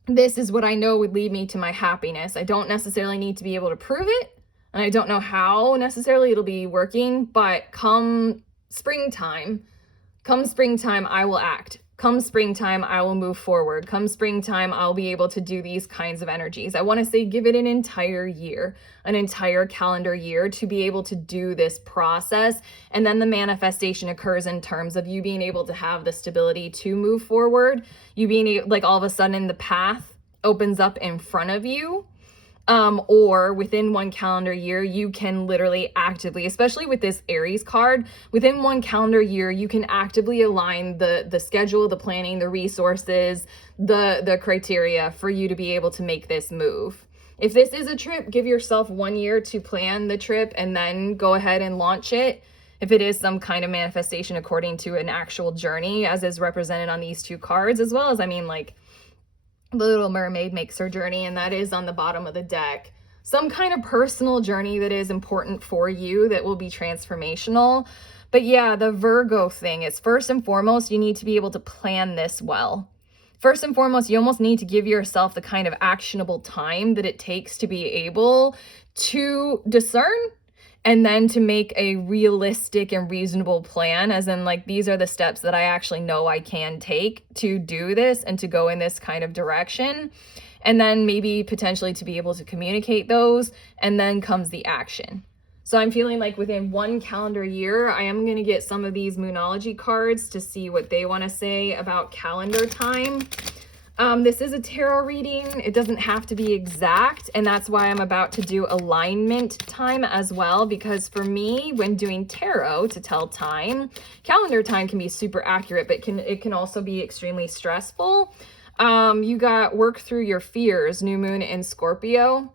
this is what I know would lead me to my happiness. I don't necessarily need to be able to prove it, and I don't know how necessarily it'll be working, but come springtime, I will act. Come springtime, I will move forward. Come springtime, I'll be able to do these kinds of energies. I want to say give it an entire year, an entire calendar year to be able to do this process. And then the manifestation occurs in terms of you being able to have the stability to move forward. You being like all of a sudden the path opens up in front of you. Or within 1 calendar year, you can literally actively, especially with this Aries card, within 1 calendar year, you can actively align the schedule, the planning, the resources, the criteria for you to be able to make this move. If this is a trip, give yourself 1 year to plan the trip and then go ahead and launch it. If it is some kind of manifestation according to an actual journey, as is represented on these 2 cards, as well as, I mean, like, the Little Mermaid makes her journey, and that is on the bottom of the deck. Some kind of personal journey that is important for you that will be transformational. But yeah, the Virgo thing is, first and foremost, you need to be able to plan this well. First and foremost, you almost need to give yourself the kind of actionable time that it takes to be able to discern, and then to make a realistic and reasonable plan, as in like, these are the steps that I actually know I can take to do this and to go in this kind of direction. And then maybe potentially to be able to communicate those, and then comes the action. So I'm feeling like within 1 calendar year, I am going to get some of these Moonology cards to see what they want to say about calendar time. This is a tarot reading. It doesn't have to be exact, and that's why I'm about to do alignment time as well, because for me, when doing tarot to tell time, calendar time can be super accurate, but it can also be extremely stressful. You got work through your fears, new moon in Scorpio.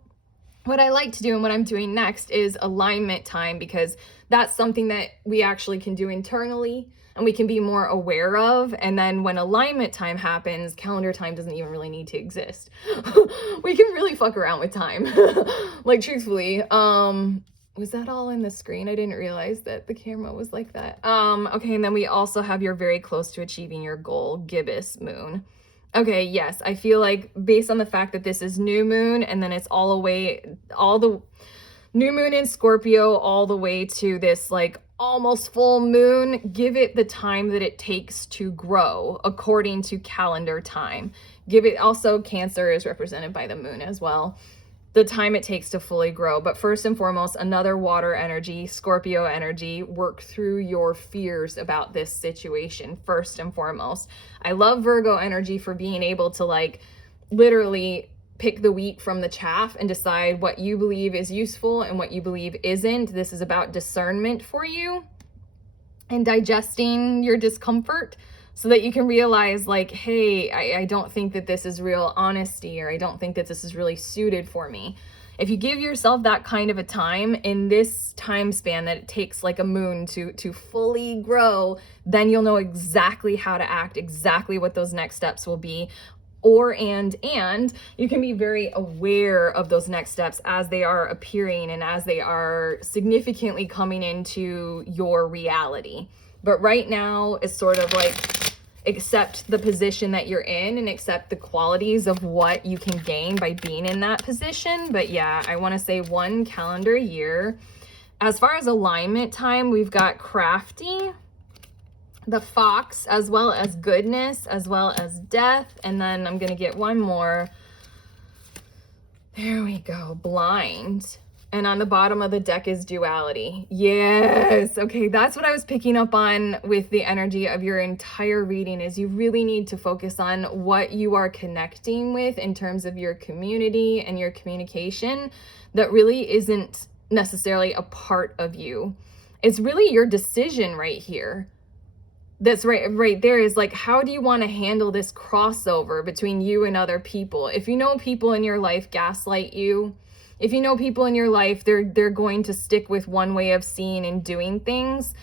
What I like to do and what I'm doing next is alignment time, because that's something that we actually can do internally and we can be more aware of. And then when alignment time happens, calendar time doesn't even really need to exist. We can really fuck around with time. Like, truthfully, was that all in the screen? I didn't realize that the camera was like that. Okay, and then we also have your very close to achieving your goal, gibbous moon. Okay, yes, I feel like based on the fact that this is new moon and then it's all the new moon in Scorpio all the way to this like almost full moon, give it the time that it takes to grow according to calendar time. Give it, also Cancer is represented by the moon as well, the time it takes to fully grow. But first and foremost, another water energy, Scorpio energy, work through your fears about this situation first and foremost. I love Virgo energy for being able to like literally pick the wheat from the chaff and decide what you believe is useful and what you believe isn't. This is about discernment for you and digesting your discomfort so that you can realize like, hey, I don't think that this is real honesty, or I don't think that this is really suited for me. If you give yourself that kind of a time in this time span that it takes like a moon to fully grow, then you'll know exactly how to act, exactly what those next steps will be. And you can be very aware of those next steps as they are appearing and as they are significantly coming into your reality. But right now, it's sort of like accept the position that you're in and accept the qualities of what you can gain by being in that position. But yeah, I want to say 1 calendar year. As far as alignment time, we've got crafty, the fox, as well as goodness, as well as death. And then I'm going to get one more. There we go. Blind. And on the bottom of the deck is duality. Yes. Okay. That's what I was picking up on with the energy of your entire reading, is you really need to focus on what you are connecting with in terms of your community and your communication that really isn't necessarily a part of you. It's really your decision right here. That's right there is like, how do you want to handle this crossover between you and other people? If you know people in your life gaslight you, if you know people in your life, they're going to stick with one way of seeing and doing things,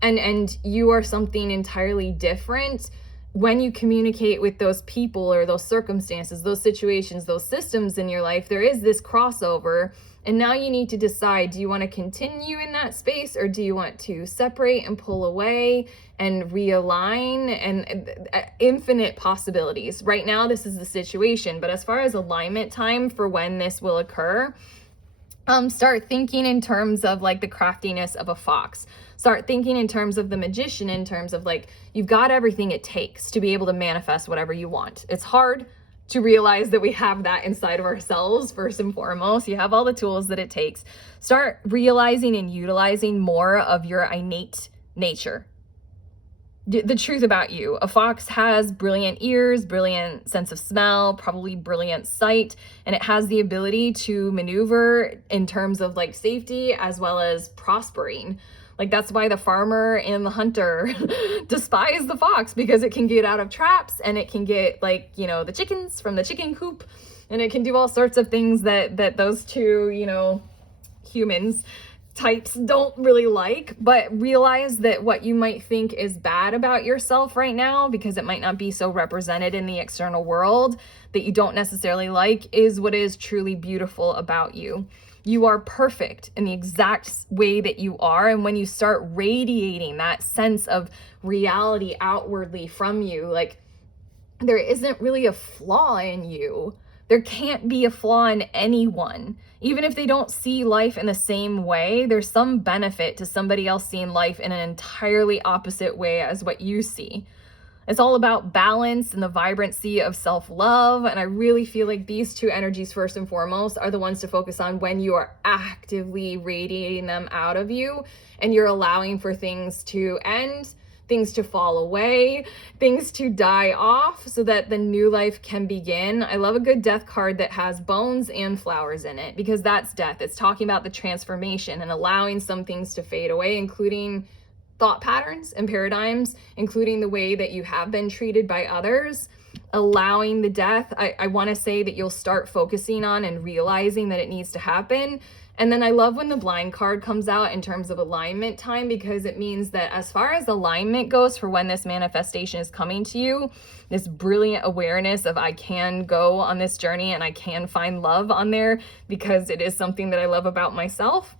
and you are something entirely different. When you communicate with those people or those circumstances, those situations, those systems in your life, there is this crossover. And now you need to decide, do you want to continue in that space, or do you want to separate and pull away and realign? And infinite possibilities. Right now, this is the situation. But as far as alignment time for when this will occur, start thinking in terms of like the craftiness of a fox. Start thinking in terms of the magician, in terms of like, you've got everything it takes to be able to manifest whatever you want. It's hard to realize that we have that inside of ourselves. First and foremost, you have all the tools that it takes. Start realizing and utilizing more of your innate nature. The truth about you. A fox has brilliant ears, brilliant sense of smell, probably brilliant sight, and it has the ability to maneuver in terms of like safety as well as prospering. Like, that's why the farmer and the hunter despise the fox, because it can get out of traps and it can get like, you know, the chickens from the chicken coop, and it can do all sorts of things that those two, you know, humans types don't really like. But realize that what you might think is bad about yourself right now, because it might not be so represented in the external world, that you don't necessarily like, is what is truly beautiful about you. You are perfect in the exact way that you are. And when you start radiating that sense of reality outwardly from you, like, there isn't really a flaw in you. There can't be a flaw in anyone. Even if they don't see life in the same way, there's some benefit to somebody else seeing life in an entirely opposite way as what you see. It's all about balance and the vibrancy of self-love. And I really feel like these two energies, first and foremost, are the ones to focus on when you are actively radiating them out of you and you're allowing for things to end, things to fall away, things to die off so that the new life can begin. I love a good death card that has bones and flowers in it, because that's death. It's talking about the transformation and allowing some things to fade away, including thought patterns and paradigms, including the way that you have been treated by others. Allowing the death, I want to say that you'll start focusing on and realizing that it needs to happen. And then I love when the blind card comes out in terms of alignment time, because it means that as far as alignment goes for when this manifestation is coming to you, this brilliant awareness of I can go on this journey and I can find love on there, because it is something that I love about myself.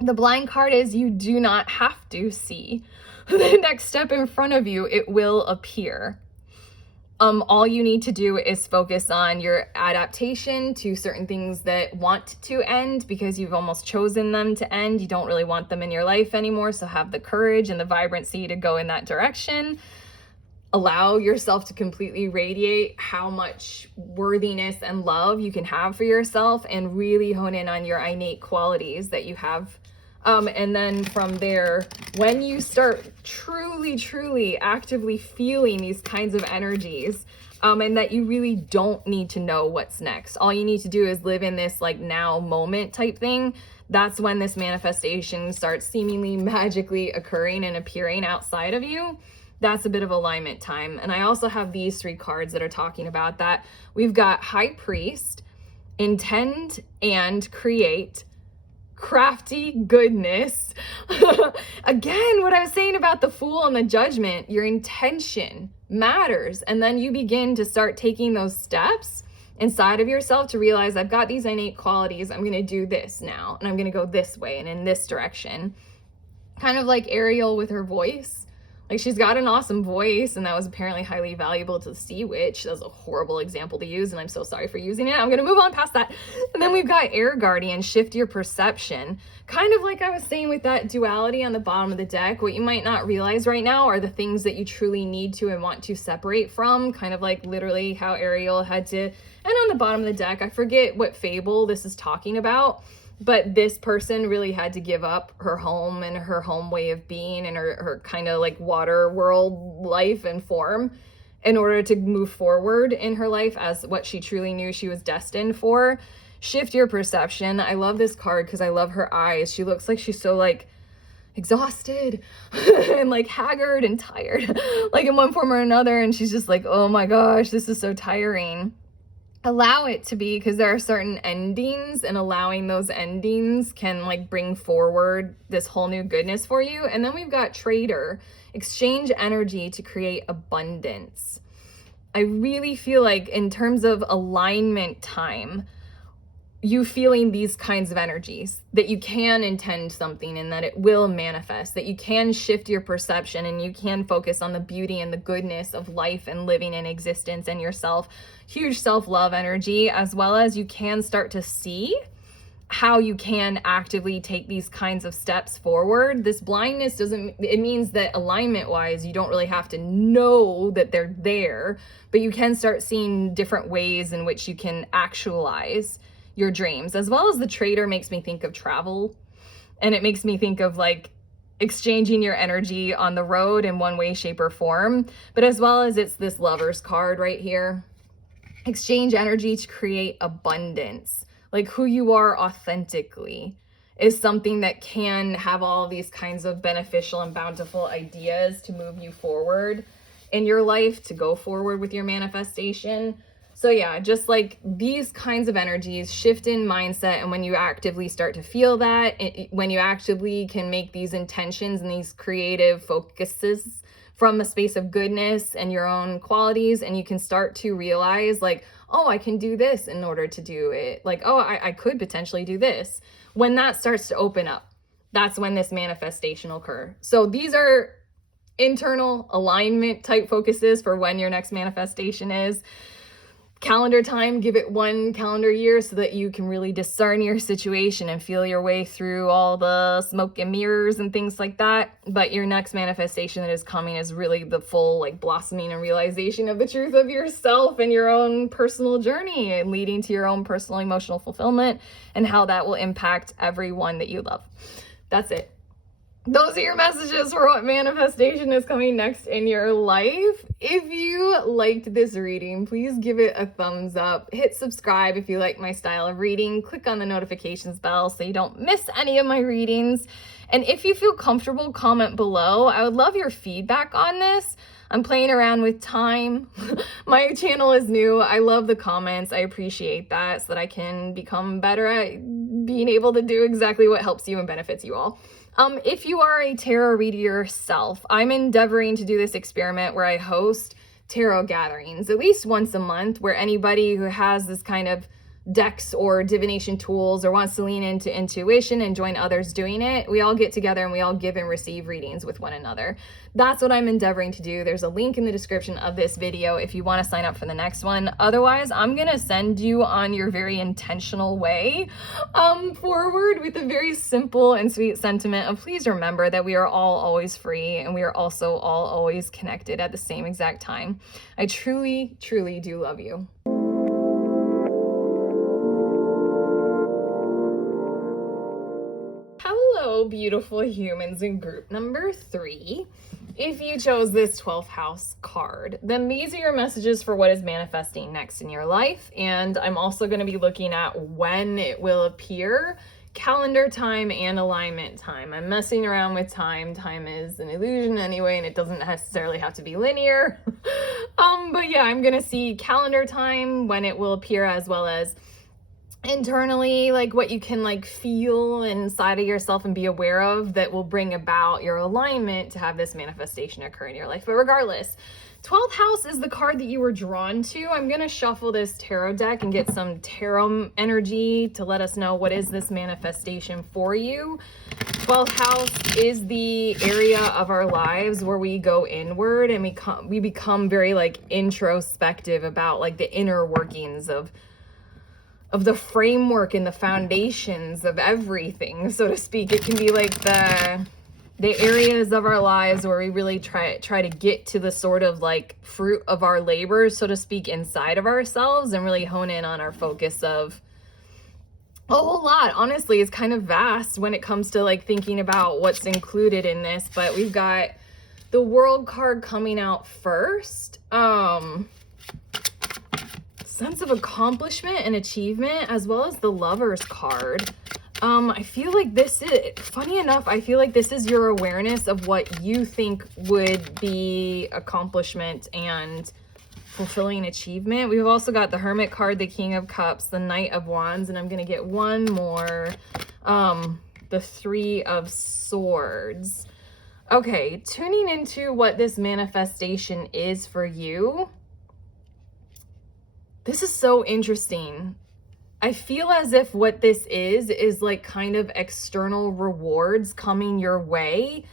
The blind card is you do not have to see the next step in front of you. It will appear. All you need to do is focus on your adaptation to certain things that want to end, because you've almost chosen them to end. You don't really want them in your life anymore. So have the courage and the vibrancy to go in that direction. Allow yourself to completely radiate how much worthiness and love you can have for yourself, and really hone in on your innate qualities that you have. And then from there, when you start truly actively feeling these kinds of energies, and that you really don't need to know what's next. All you need to do is live in this like now moment type thing. That's when this manifestation starts seemingly magically occurring and appearing outside of you. That's a bit of alignment time. And I also have these 3 cards that are talking about that. We've got High Priest, Intend and Create, Crafty Goodness. Again, what I was saying about the Fool and the Judgment, your intention matters. And then you begin to start taking those steps inside of yourself to realize I've got these innate qualities. I'm going to do this now, and I'm going to go this way and in this direction. Kind of like Ariel with her voice. Like, she's got an awesome voice, and that was apparently highly valuable to the Sea Witch. That was a horrible example to use, and I'm so sorry for using it. I'm going to move on past that. And then we've got Air Guardian, Shift Your Perception. Kind of like I was saying with that duality on the bottom of the deck, what you might not realize right now are the things that you truly need to and want to separate from. Kind of like literally how Ariel had to, and on the bottom of the deck, I forget what fable this is talking about, but this person really had to give up her home and her home way of being and her kind of like water world life and form in order to move forward in her life as what she truly knew she was destined for. Shift Your Perception. I love this card because I love her eyes. She looks like she's so like exhausted and like haggard and tired, like in one form or another. And she's just like, oh my gosh, this is so tiring. Allow it to be, because there are certain endings, and allowing those endings can like bring forward this whole new goodness for you. And then we've got Trader, exchange energy to create abundance. I really feel like in terms of alignment time, you feeling these kinds of energies, that you can intend something and that it will manifest, that you can shift your perception and you can focus on the beauty and the goodness of life and living in existence and yourself. Huge self-love energy, as well as you can start to see how you can actively take these kinds of steps forward. This blindness it means that alignment wise, you don't really have to know that they're there, but you can start seeing different ways in which you can actualize your dreams. As well as the Trader makes me think of travel, and it makes me think of like exchanging your energy on the road in one way, shape, or form. But as well as it's this Lover's card right here. Exchange energy to create abundance. Like who you are authentically is something that can have all these kinds of beneficial and bountiful ideas to move you forward in your life, to go forward with your manifestation. So yeah, just like these kinds of energies, shift in mindset. And when you actively start to feel that, when you actively can make these intentions and these creative focuses from a space of goodness and your own qualities, and you can start to realize like, oh, I can do this in order to do it. Like, oh, I could potentially do this. When that starts to open up, that's when this manifestation will occur. So these are internal alignment type focuses for when your next manifestation is. Calendar time, give it 1 calendar year so that you can really discern your situation and feel your way through all the smoke and mirrors and things like that. But your next manifestation that is coming is really the full like blossoming and realization of the truth of yourself and your own personal journey, and leading to your own personal emotional fulfillment and how that will impact everyone that you love. That's it. those are your messages for what manifestation is coming next in your life. If you liked this reading, please give it a thumbs up. Hit subscribe if you like my style of reading. Click on the notifications bell so you don't miss any of my readings. And if you feel comfortable, comment below. I would love your feedback on this. I'm playing around with time. My channel is new. I love the comments. I appreciate that so that I can become better at being able to do exactly what helps you and benefits you all. If you are a tarot reader yourself, I'm endeavoring to do this experiment where I host tarot gatherings at least once a month, where anybody who has this kind of decks or divination tools or wants to lean into intuition and join others doing it, we all get together and we all give and receive readings with one another. That's what I'm endeavoring to do. There's a link in the description of this video if you want to sign up for the next one. Otherwise, I'm gonna send you on your very intentional way forward with a very simple and sweet sentiment of, please remember that we are all always free and we are also all always connected at the same exact time. I truly, truly do love you. Hello, beautiful humans in group number 3. If you chose this 12th house card, then these are your messages for what is manifesting next in your life. And I'm also going to be looking at when it will appear, calendar time and alignment time. I'm messing around with time. Time is an illusion anyway, and it doesn't necessarily have to be linear. But yeah, I'm going to see calendar time, when it will appear, as well as internally, like what you can like feel inside of yourself and be aware of that will bring about your alignment to have this manifestation occur in your life. But regardless, 12th house is the card that you were drawn to. I'm going to shuffle this tarot deck and get some tarot energy to let us know what is this manifestation for you. 12th house is the area of our lives where we go inward and we become very like introspective about like the inner workings of the framework and the foundations of everything, so to speak. It can be like the areas of our lives where we really try to get to the sort of like fruit of our labor, so to speak, inside of ourselves, and really hone in on our focus of a whole lot. Honestly, it's kind of vast when it comes to like thinking about what's included in this, but we've got the World card coming out first. Sense of accomplishment and achievement, as well as the Lovers card. I feel like this is, funny enough, I feel like this is your awareness of what you think would be accomplishment and fulfilling achievement. We've also got the Hermit card, the King of Cups, the Knight of Wands, and I'm going to get one more, the Three of Swords. Okay, tuning into what this manifestation is for you. This is so interesting. I feel as if what this is like kind of external rewards coming your way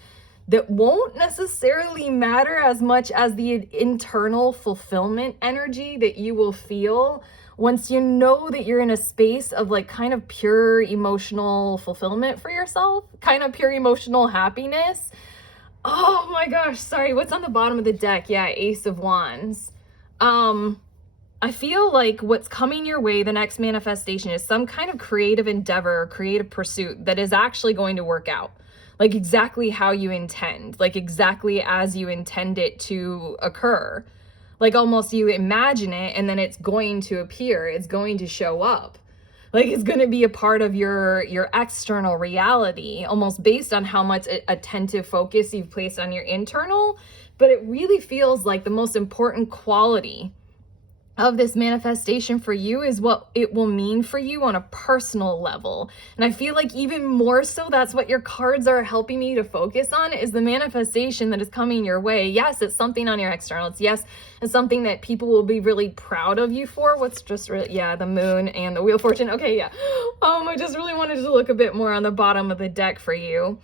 that won't necessarily matter as much as the internal fulfillment energy that you will feel once you know that you're in a space of like kind of pure emotional fulfillment for yourself, kind of pure emotional happiness. Oh my gosh, sorry, what's on the bottom of the deck? Yeah, Ace of Wands. I feel like what's coming your way, the next manifestation, is some kind of creative endeavor or creative pursuit that is actually going to work out. Like exactly how you intend, like exactly as you intend it to occur. Like almost you imagine it and then it's going to appear, it's going to show up. Like it's going to be a part of your external reality, almost based on how much attentive focus you've placed on your internal. But it really feels like the most important quality of this manifestation for you is what it will mean for you on a personal level. And I feel like even more so, that's what your cards are helping me to focus on, is the manifestation that is coming your way. Yes, it's something on your external. It's something that people will be really proud of you for. What's just really, yeah, the Moon and the Wheel of Fortune. Okay, yeah. I just really wanted to look a bit more on the bottom of the deck for you.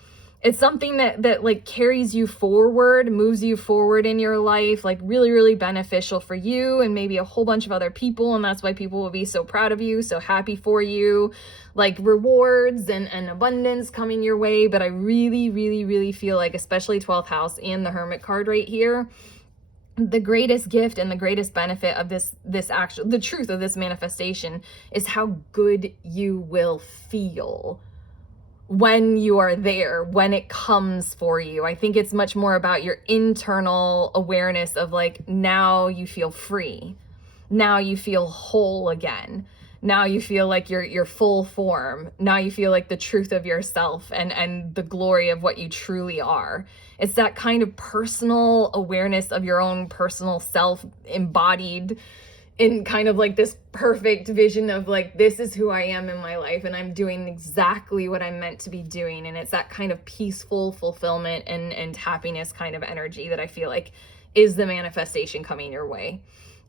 It's something that like carries you forward, moves you forward in your life, like really, really beneficial for you and maybe a whole bunch of other people. And that's why people will be so proud of you, so happy for you, like rewards and abundance coming your way. But I really, really, really feel like, especially 12th house and the Hermit card right here, the greatest gift and the greatest benefit of the truth of this manifestation is how good you will feel when you are there, when it comes for you. I think it's much more about your internal awareness of like, now you feel free. Now you feel whole again. Now you feel like you're full form. Now you feel like the truth of yourself and the glory of what you truly are. It's that kind of personal awareness of your own personal self embodied in kind of like this perfect vision of like, this is who I am in my life and I'm doing exactly what I'm meant to be doing. And it's that kind of peaceful fulfillment and happiness kind of energy that I feel like is the manifestation coming your way.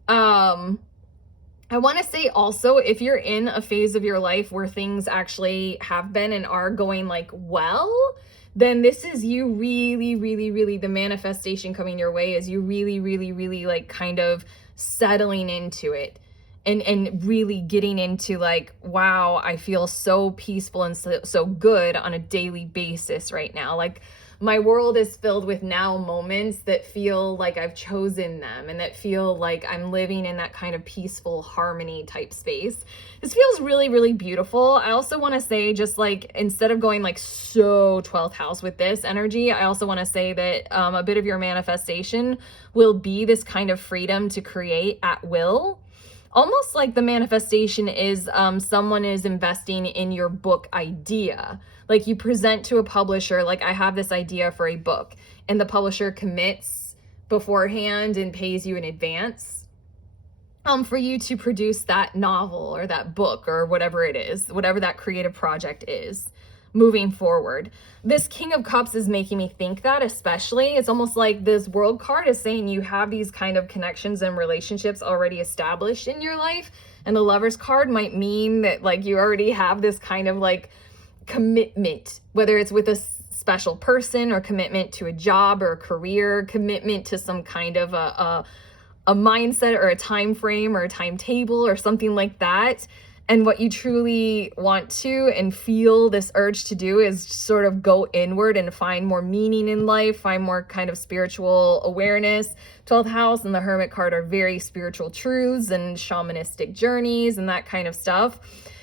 I want to say also, if you're in a phase of your life where things actually have been and are going like well, then this is you really, the manifestation coming your way is you really like kind of settling into it and really getting into like, wow, I feel so peaceful and so good on a daily basis right now. Like, my world is filled with now moments that feel like I've chosen them and that feel like I'm living in that kind of peaceful harmony type space. This feels really beautiful. I also want to say, just like, instead of going like so 12th house with this energy, I also want to say that a bit of your manifestation will be this kind of freedom to create at will. Almost like the manifestation is someone is investing in your book idea. Like, you present to a publisher, like, I have this idea for a book, and the publisher commits beforehand and pays you in advance for you to produce that novel or that book or whatever it is, whatever that creative project is moving forward. This King of Cups is making me think that, especially, it's almost like this World card is saying you have these kind of connections and relationships already established in your life. And the Lovers card might mean that like you already have this kind of like commitment, whether it's with a special person or commitment to a job or a career, commitment to some kind of a mindset or a time frame or a timetable or something like that. And what you truly want to and feel this urge to do is sort of go inward and find more meaning in life, find more kind of spiritual awareness. 12th house and the Hermit card are very spiritual truths and shamanistic journeys and that kind of stuff.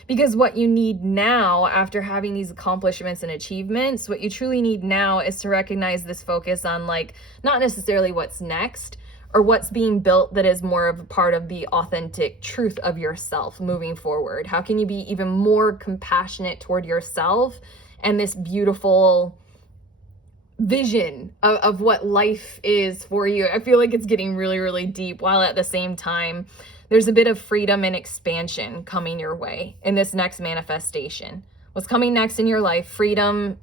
Because what you need now, after having these accomplishments and achievements, what you truly need now is to recognize this focus on like, not necessarily what's next, or what's being built that is more of a part of the authentic truth of yourself moving forward. How can you be even more compassionate toward yourself and this beautiful vision of what life is for you? I feel like it's getting really deep, while at the same time, there's a bit of freedom and expansion coming your way in this next manifestation. What's coming next in your life? Freedom,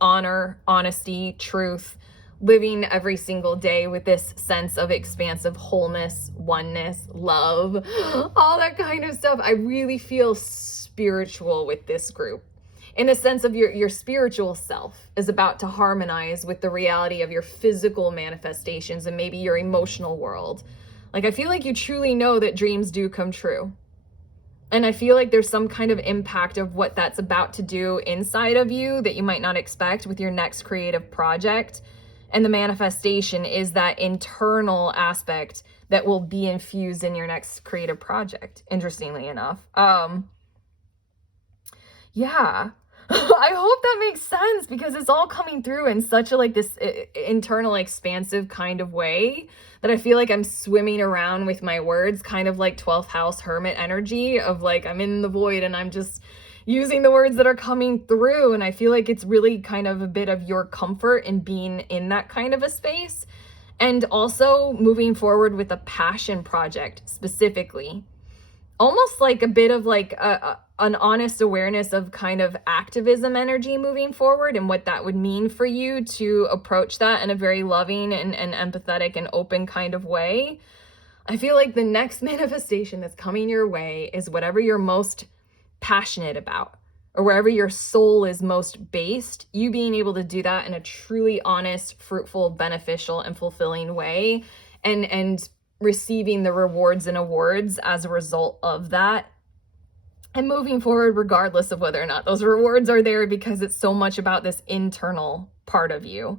honor, honesty, truth, living every single day with this sense of expansive wholeness, oneness, love, all that kind of stuff. I really feel spiritual with this group, in the sense of your spiritual self is about to harmonize with the reality of your physical manifestations and maybe your emotional world. Like, I feel like you truly know that dreams do come true. And I feel like there's some kind of impact of what that's about to do inside of you that you might not expect with your next creative project. And the manifestation is that internal aspect that will be infused in your next creative project, interestingly enough. Yeah. I hope that makes sense, because it's all coming through in such a like this internal expansive kind of way that I feel like I'm swimming around with my words, kind of like 12th house Hermit energy of like, I'm in the void and I'm just using the words that are coming through. And I feel like it's really kind of a bit of your comfort in being in that kind of a space. And also moving forward with a passion project specifically, almost like a bit of like an honest awareness of kind of activism energy moving forward and what that would mean for you to approach that in a very loving and empathetic and open kind of way. I feel like the next manifestation that's coming your way is whatever you're most passionate about, or wherever your soul is most based, you being able to do that in a truly honest, fruitful, beneficial, and fulfilling way, and receiving the rewards and awards as a result of that, and moving forward regardless of whether or not those rewards are there, because it's so much about this internal part of you.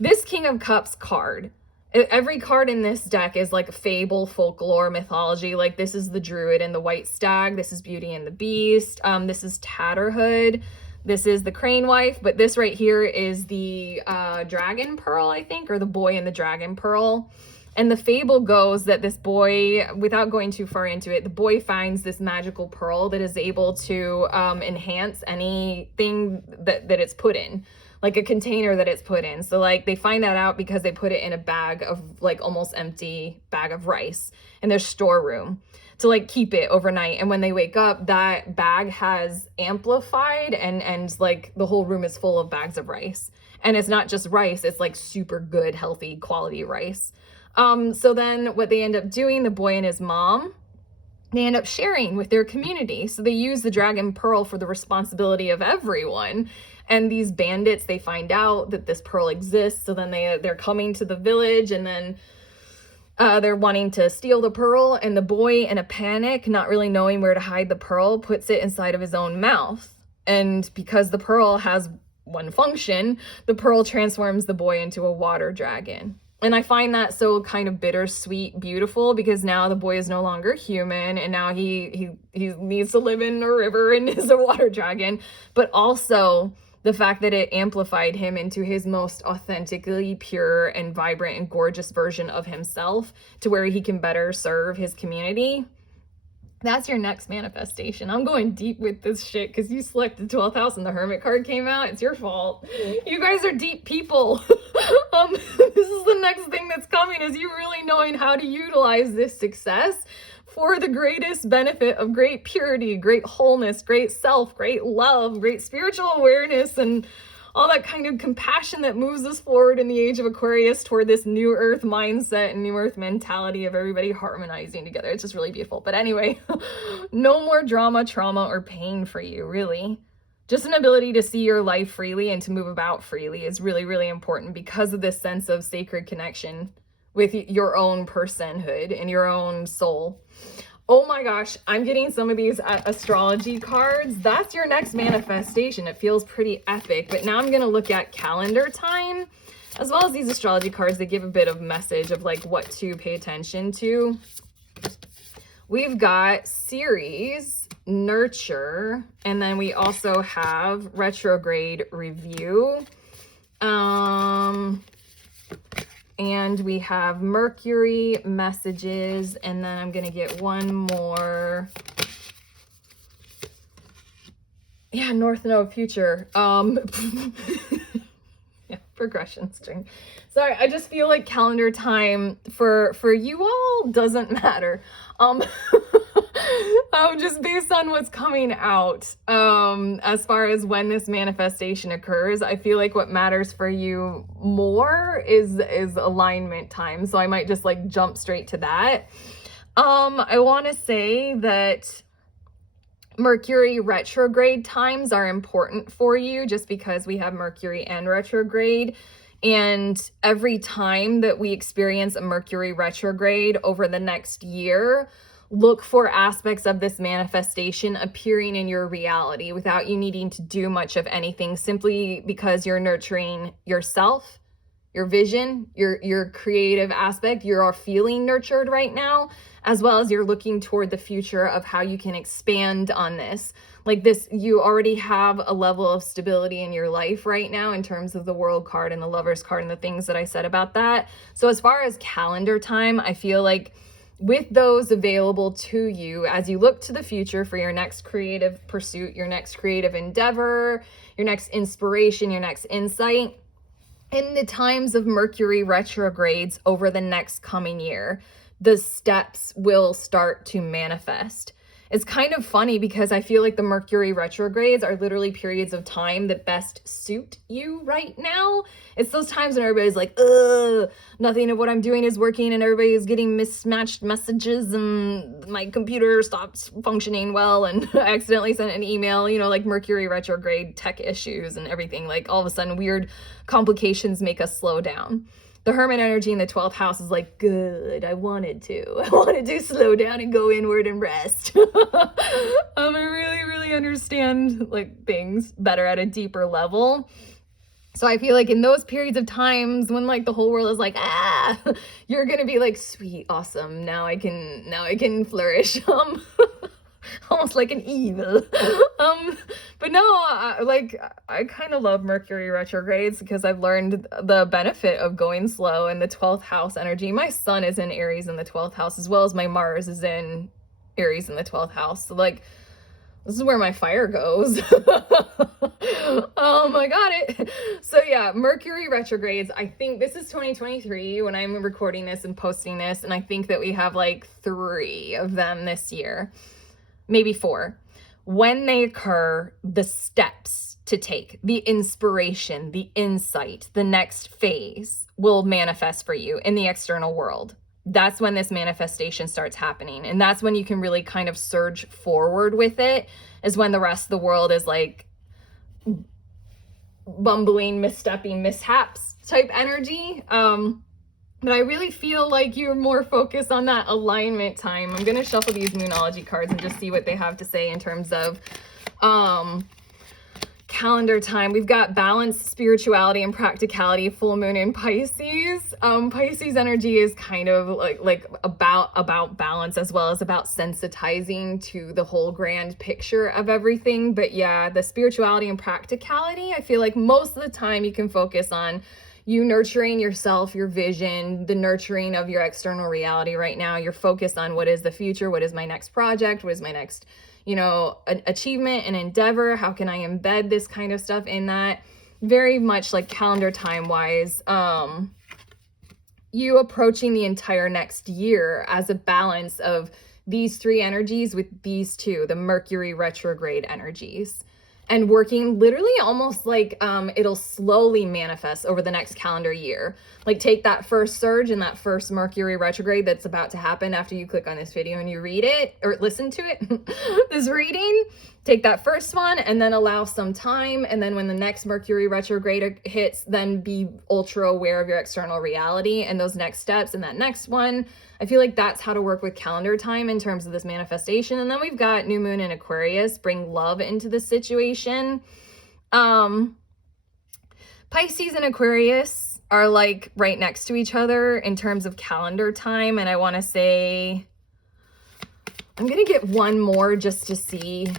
This King of Cups card, every card in this deck is like fable, folklore, mythology. Like, this is the Druid and the White Stag. This is Beauty and the Beast. This is Tatterhood. This is the crane wife, but this right here is the dragon pearl, I think, or the boy in the dragon pearl. And the fable goes that this boy, without going too far into it, the boy finds this magical pearl that is able to enhance anything that it's put in, like a container that it's put in. So like they find that out because they put it in a bag of like almost empty bag of rice in their storeroom to like keep it overnight. And when they wake up, that bag has amplified and like the whole room is full of bags of rice. And it's not just rice, it's like super good, healthy, quality rice. So then what they end up doing, the boy and his mom, they end up sharing with their community. So they use the dragon pearl for the responsibility of everyone. And these bandits, they find out that this pearl exists. So then they're coming to the village, and then they're wanting to steal the pearl. And the boy, in a panic, not really knowing where to hide the pearl, puts it inside of his own mouth. And because the pearl has one function, the pearl transforms the boy into a water dragon. And I find that so kind of bittersweet, beautiful, because now the boy is no longer human, and now he needs to live in a river and is a water dragon. But also the fact that it amplified him into his most authentically pure and vibrant and gorgeous version of himself, to where he can better serve his community. That's your next manifestation. I'm going deep with this shit because you selected 12th house and the Hermit card came out. It's your fault. You guys are deep people. This is the next thing that's coming, is you really knowing how to utilize this success for the greatest benefit of great purity, great wholeness, great self, great love, great spiritual awareness, and all that kind of compassion that moves us forward in the age of Aquarius toward this new earth mindset and new earth mentality of everybody harmonizing together. It's just really beautiful. But anyway, no more drama, trauma, or pain for you, really. Just an ability to see your life freely and to move about freely is really, really important because of this sense of sacred connection with your own personhood and your own soul. Oh my gosh, I'm getting some of these astrology cards. That's your next manifestation. It feels pretty epic. But now I'm going to look at calendar time, as well as these astrology cards that give a bit of message of like what to pay attention to. We've got Ceres, Nurture, and then we also have Retrograde Review. And we have Mercury, Messages, and then I'm going to get one more. Yeah, North Node, Future. Yeah, progression string. Sorry, I just feel like calendar time for you all doesn't matter. Just based on what's coming out, as far as when this manifestation occurs, I feel like what matters for you more is alignment time. So I might just like jump straight to that. I want to say that Mercury retrograde times are important for you, just because we have Mercury and retrograde. And every time that we experience a Mercury retrograde over the next year, look for aspects of this manifestation appearing in your reality without you needing to do much of anything, simply because you're nurturing yourself, your vision, your creative aspect. You're feeling nurtured right now, as well as you're looking toward the future of how you can expand on this. Like this, you already have a level of stability in your life right now in terms of the World card and the Lovers card and the things that I said about that. So as far as calendar time, I feel like with those available to you as you look to the future for your next creative pursuit, your next creative endeavor, your next inspiration, your next insight, in the times of Mercury retrogrades over the next coming year, the steps will start to manifest. It's kind of funny because I feel like the Mercury retrogrades are literally periods of time that best suit you right now. It's those times when everybody's like, nothing of what I'm doing is working, and everybody's getting mismatched messages, and my computer stops functioning well, and I accidentally sent an email, like Mercury retrograde tech issues and everything. Like all of a sudden weird complications make us slow down. The Hermit energy in the 12th house is like, good, I wanted to slow down and go inward and rest. I really understand like things better at a deeper level. So I feel like in those periods of times when like the whole world is like, you're gonna be like, sweet, awesome, now I can flourish. almost like an evil. But no, I kind of love Mercury retrogrades because I've learned the benefit of going slow in the 12th house energy. My sun is in Aries in the 12th house, as well as my Mars is in Aries in the 12th house. So like, this is where my fire goes. I got it. So yeah, Mercury retrogrades. I think this is 2023 when I'm recording this and posting this, and I think that we have like 3 of them this year, maybe 4. When they occur, the steps to take, the inspiration, the insight, the next phase will manifest for you in the external world. That's when this manifestation starts happening. And that's when you can really kind of surge forward with it, is when the rest of the world is like bumbling, misstepping, mishaps type energy. But I really feel like you're more focused on that alignment time. I'm going to shuffle these Moonology cards and just see what they have to say in terms of calendar time. We've got balance, spirituality, and practicality, full moon in Pisces. Pisces energy is kind of like about balance, as well as about sensitizing to the whole grand picture of everything. But yeah, the spirituality and practicality, I feel like most of the time you can focus on you nurturing yourself, your vision, the nurturing of your external reality right now. You're focused on what is the future, what is my next project, what is my next achievement and endeavor. How can I embed this kind of stuff in that? Very much like calendar time wise, you approaching the entire next year as a balance of these 3 energies with these 2, the Mercury retrograde energies, and working literally almost like it'll slowly manifest over the next calendar year. Like take that first surge and that first Mercury retrograde that's about to happen after you click on this video and you read it or listen to it, this reading, take that first one and then allow some time. And then when the next Mercury retrograde hits, then be ultra aware of your external reality and those next steps and that next one. I feel like that's how to work with calendar time in terms of this manifestation. And then we've got new moon in Aquarius, bring love into the situation. Pisces and Aquarius are like right next to each other in terms of calendar time. And I want to say, I'm going to get one more just to see.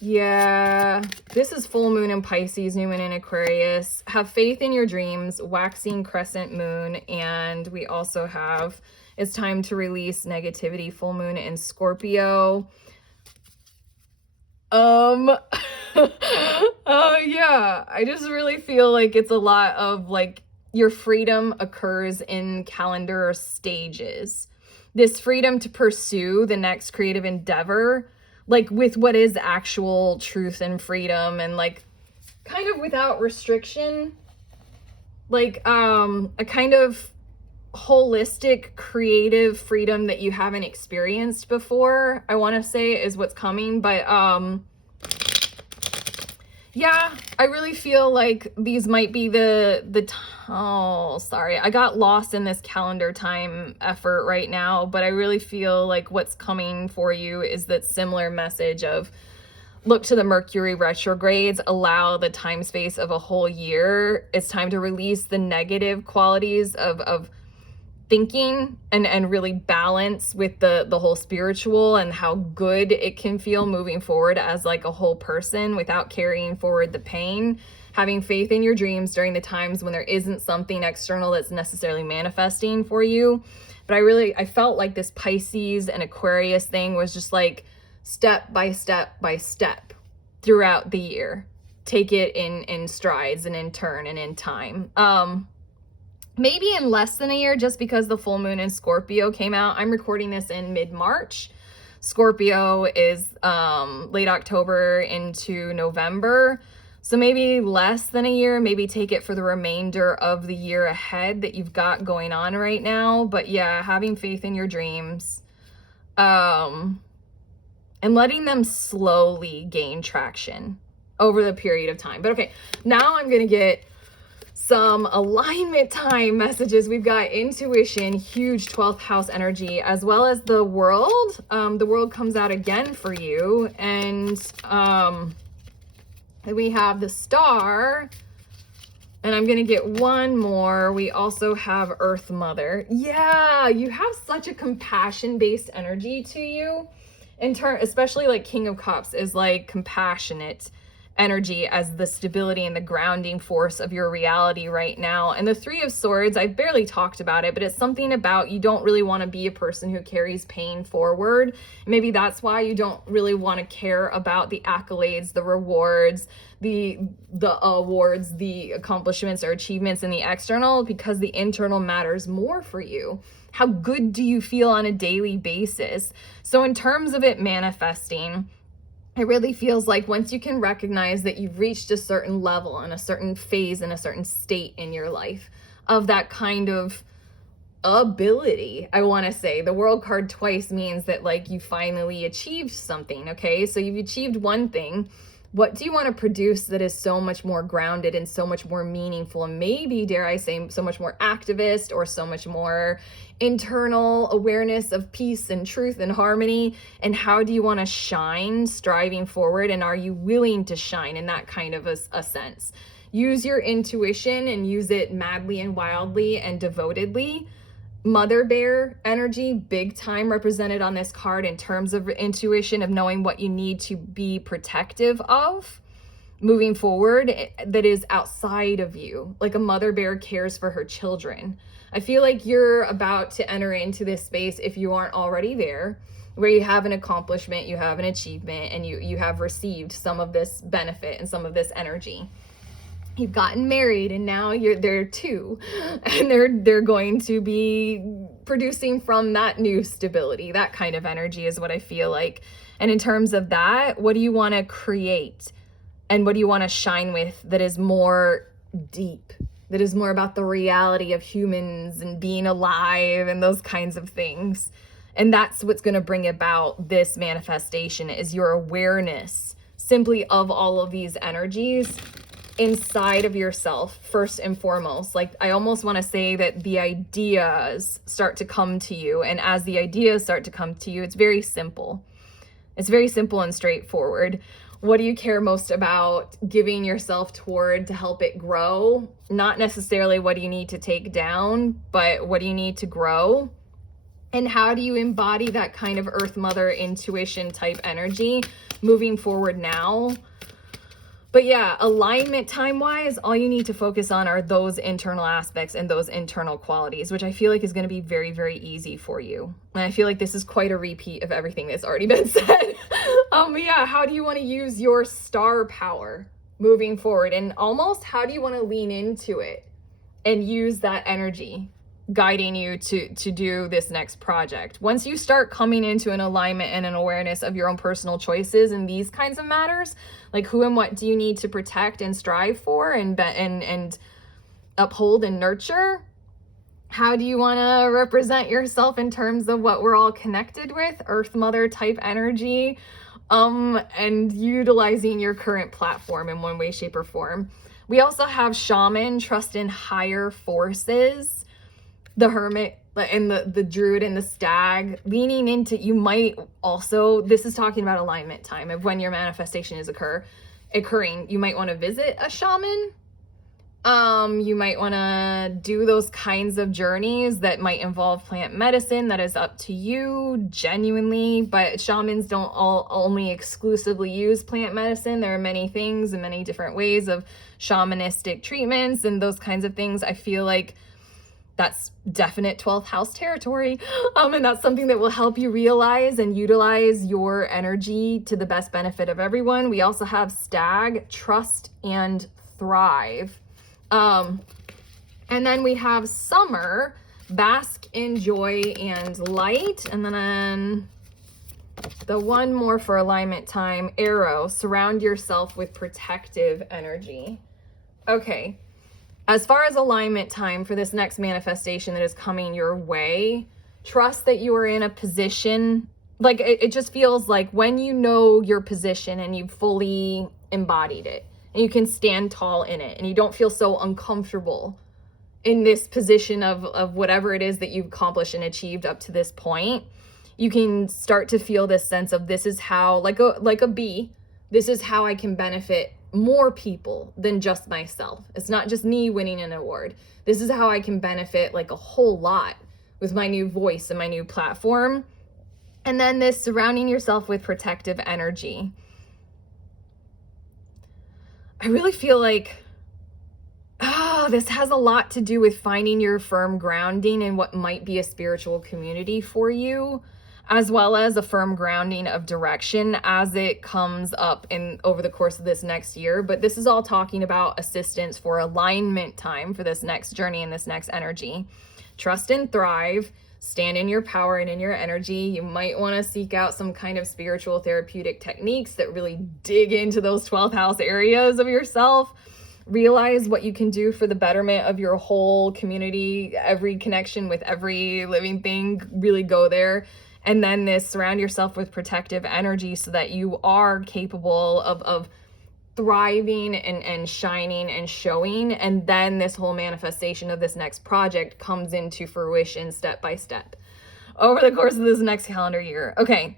Yeah, this is full moon in Pisces, new moon in Aquarius. Have faith in your dreams, waxing crescent moon. And we also have, it's time to release negativity, full moon in Scorpio. Yeah, I just really feel like it's a lot of like your freedom occurs in calendar stages. This freedom to pursue the next creative endeavor, like with what is actual truth and freedom and like kind of without restriction, like a kind of holistic creative freedom that you haven't experienced before, I want to say is what's coming. But yeah, I really feel like these might be oh, sorry. I got lost in this calendar time effort right now, but I really feel like what's coming for you is that similar message of look to the Mercury retrogrades, allow the time space of a whole year. It's time to release the negative qualities of thinking and really balance with the whole spiritual and how good it can feel moving forward as like a whole person without carrying forward the pain. Having faith in your dreams during the times when there isn't something external that's necessarily manifesting for you. But I felt like this Pisces and Aquarius thing was just like step by step by step throughout the year. Take it in strides and in turn and in time. Maybe in less than a year, just because the full moon in Scorpio came out. I'm recording this in mid-March. Scorpio is late October into November. So maybe less than a year, maybe take it for the remainder of the year ahead that you've got going on right now. But yeah, having faith in your dreams and letting them slowly gain traction over the period of time. But okay, now I'm going to get some alignment time messages. We've got intuition, huge 12th house energy, as well as the world. The world comes out again for you. And we have the star And I'm going to get one more. We also have Earth Mother. Yeah, you have such a compassion-based energy to you. Especially like King of Cups is like compassionate energy as the stability and the grounding force of your reality right now. And the Three of Swords, I barely talked about it, but it's something about you don't really want to be a person who carries pain forward. Maybe that's why you don't really want to care about the accolades, the rewards, the awards, the accomplishments or achievements in the external, because the internal matters more for you. How good do you feel on a daily basis? So in terms of it manifesting, it really feels like once you can recognize that you've reached a certain level and a certain phase and a certain state in your life of that kind of ability, I want to say. The World card twice means that like you finally achieved something, okay? So you've achieved one thing. What do you want to produce that is so much more grounded and so much more meaningful, and maybe, dare I say, so much more activist, or so much more internal awareness of peace and truth and harmony? And how do you want to shine striving forward? And are you willing to shine in that kind of a sense? Use your intuition and use it madly and wildly and devotedly. Mother Bear energy, big time represented on this card in terms of intuition, of knowing what you need to be protective of moving forward that is outside of you. Like a mother bear cares for her children. I feel like you're about to enter into this space, if you aren't already there, where you have an accomplishment, you have an achievement, and you have received some of this benefit and some of this energy. You've gotten married and now they're two, and they're going to be producing from that new stability. That kind of energy is what I feel like. And in terms of that, what do you want to create? And what do you want to shine with that is more deep, that is more about the reality of humans and being alive and those kinds of things? And that's what's going to bring about this manifestation, is your awareness simply of all of these energies inside of yourself, first and foremost. Like, I almost want to say that the ideas start to come to you. And as the ideas start to come to you, it's very simple. It's very simple and straightforward. What do you care most about giving yourself toward to help it grow? Not necessarily what do you need to take down, but what do you need to grow? And how do you embody that kind of Earth Mother intuition type energy moving forward now? But yeah, alignment time-wise, all you need to focus on are those internal aspects and those internal qualities, which I feel like is going to be very, very easy for you. And I feel like this is quite a repeat of everything that's already been said. Yeah, how do you want to use your star power moving forward? And almost, how do you want to lean into it and use that energy guiding you to do this next project? Once you start coming into an alignment and an awareness of your own personal choices and these kinds of matters, like who and what do you need to protect and strive for and uphold and nurture? How do you want to represent yourself in terms of what we're all connected with, Earth Mother type energy, and utilizing your current platform in one way, shape, or form? We also have Shaman, trust in higher forces, the Hermit, and the Druid and the Stag, leaning into, you might also, this is talking about alignment time of when your manifestation is occurring. You might want to visit a shaman. You might want to do those kinds of journeys that might involve plant medicine. That is up to you, genuinely. But shamans don't only exclusively use plant medicine. There are many things and many different ways of shamanistic treatments and those kinds of things. I feel like that's definite 12th house territory. And that's something that will help you realize and utilize your energy to the best benefit of everyone. We also have Stag, trust and thrive. And then we have Summer, bask in joy and light. And then the one more for alignment time, Arrow, surround yourself with protective energy. Okay. As far as alignment time for this next manifestation that is coming your way, trust that you are in a position, like it just feels like when you know your position and you've fully embodied it and you can stand tall in it and you don't feel so uncomfortable in this position of whatever it is that you've accomplished and achieved up to this point, you can start to feel this sense of, this is how, like a bee, this is how I can benefit more people than just myself. It's not just me winning an award. This is how I can benefit like a whole lot with my new voice and my new platform. And then this surrounding yourself with protective energy. I really feel like, this has a lot to do with finding your firm grounding in what might be a spiritual community for you, as well as a firm grounding of direction as it comes up over the course of this next year. But this is all talking about assistance for alignment time for this next journey and this next energy. Trust and thrive. Stand in your power and in your energy. You might want to seek out some kind of spiritual therapeutic techniques that really dig into those 12th house areas of yourself. Realize what you can do for the betterment of your whole community, every connection with every living thing, really go there. And then surround yourself with protective energy so that you are capable of thriving and shining and showing. And then this whole manifestation of this next project comes into fruition step by step over the course of this next calendar year. Okay.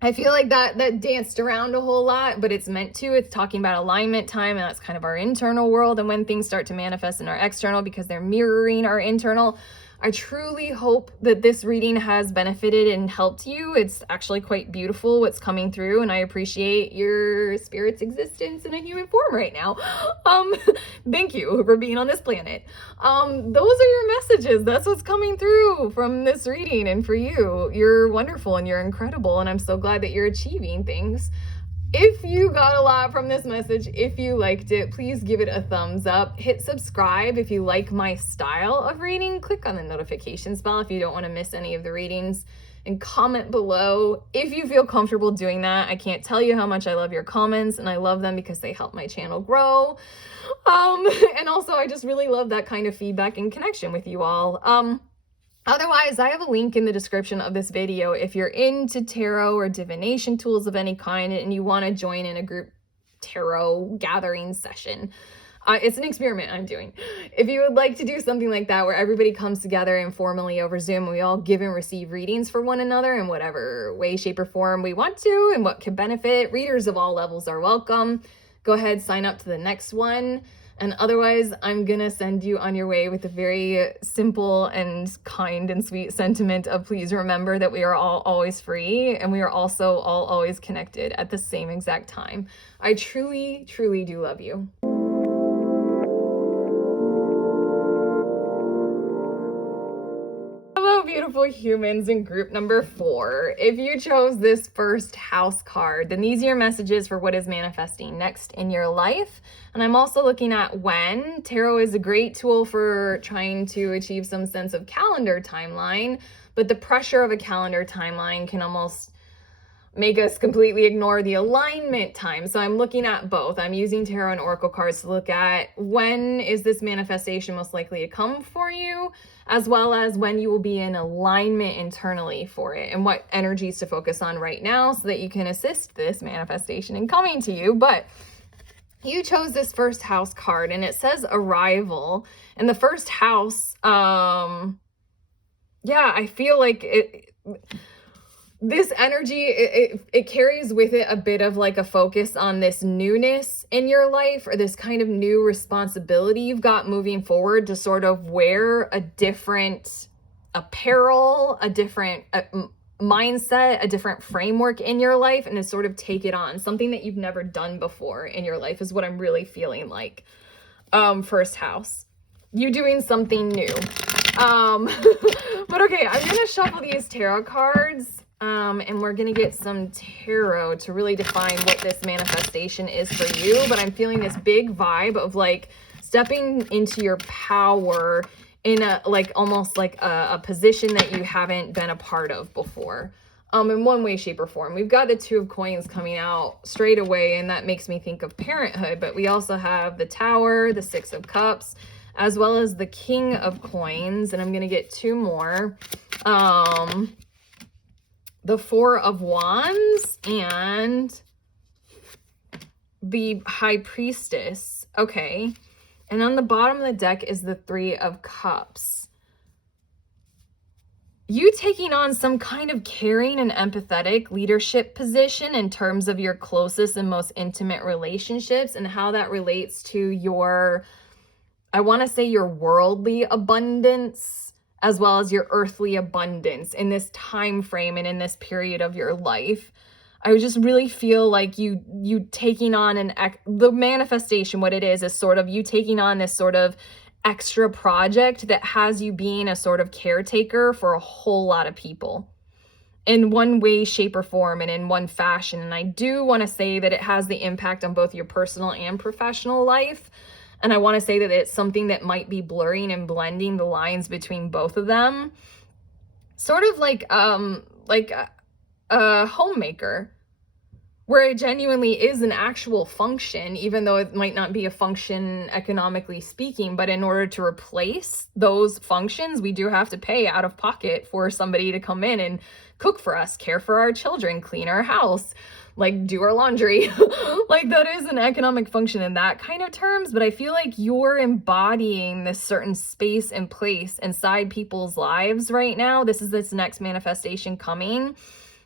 I feel like that danced around a whole lot, but it's meant to. It's talking about alignment time, and that's kind of our internal world, and when things start to manifest in our external because they're mirroring our internal. I truly hope that this reading has benefited and helped you. It's actually quite beautiful what's coming through, and I appreciate your spirit's existence in a human form right now. Thank you for being on this planet. Those are your messages. That's what's coming through from this reading, and for you. You're wonderful and you're incredible, and I'm so glad that you're achieving things. If you got a lot from this message, if you liked it, please give it a thumbs up. Hit subscribe if you like my style of reading. Click on the notifications bell if you don't want to miss any of the readings. And comment below if you feel comfortable doing that. I can't tell you how much I love your comments, and I love them because they help my channel grow. And also, I just really love that kind of feedback and connection with you all. Otherwise, I have a link in the description of this video if you're into tarot or divination tools of any kind and you want to join in a group tarot gathering session. It's an experiment I'm doing. If you would like to do something like that where everybody comes together informally over Zoom and we all give and receive readings for one another in whatever way, shape, or form we want to and what can benefit, readers of all levels are welcome. Go ahead, sign up to the next one. And otherwise, I'm gonna send you on your way with a very simple and kind and sweet sentiment of please remember that we are all always free and we are also all always connected at the same exact time. I truly, truly do love you. Hello, beautiful humans in group number 4. If you chose this first house card, then these are your messages for what is manifesting next in your life. And I'm also looking at when. Tarot is a great tool for trying to achieve some sense of calendar timeline, but the pressure of a calendar timeline can almost make us completely ignore the alignment time. So I'm looking at both. I'm using tarot and oracle cards to look at when is this manifestation most likely to come for you, as well as when you will be in alignment internally for it and what energies to focus on right now so that you can assist this manifestation in coming to you. But you chose this first house card and it says arrival. And the first house, I feel like this energy, it carries with it a bit of like a focus on this newness in your life or this kind of new responsibility you've got moving forward to sort of wear a different apparel, a different mindset, a different framework in your life, and to sort of take it on. Something that you've never done before in your life is what I'm really feeling like. First house. You doing something new. But okay, I'm gonna shuffle these tarot cards. And we're gonna get some tarot to really define what this manifestation is for you. But I'm feeling this big vibe of like stepping into your power in a like almost like a position that you haven't been a part of before. In one way, shape, or form. We've got the 2 of coins coming out straight away, and that makes me think of parenthood. But we also have the Tower, the 6 of Cups, as well as the King of Coins. And I'm gonna get 2 more. The 4 of Wands and the High Priestess. Okay. And on the bottom of the deck is the 3 of Cups. you taking on some kind of caring and empathetic leadership position in terms of your closest and most intimate relationships, and how that relates to your, I want to say, your worldly abundance as well as your earthly abundance in this time frame and in this period of your life. I just really feel like you taking on the manifestation, what it is sort of you taking on this sort of extra project that has you being a sort of caretaker for a whole lot of people in one way, shape, or form, and in one fashion. And I do want to say that it has the impact on both your personal and professional life. And I want to say that it's something that might be blurring and blending the lines between both of them. Sort of like a homemaker, where it genuinely is an actual function, even though it might not be a function economically speaking. But in order to replace those functions, we do have to pay out of pocket for somebody to come in and cook for us, care for our children, clean our house, like do our laundry. Like that is an economic function in that kind of terms. But I feel like you're embodying this certain space and place inside people's lives right now. This is this next manifestation coming,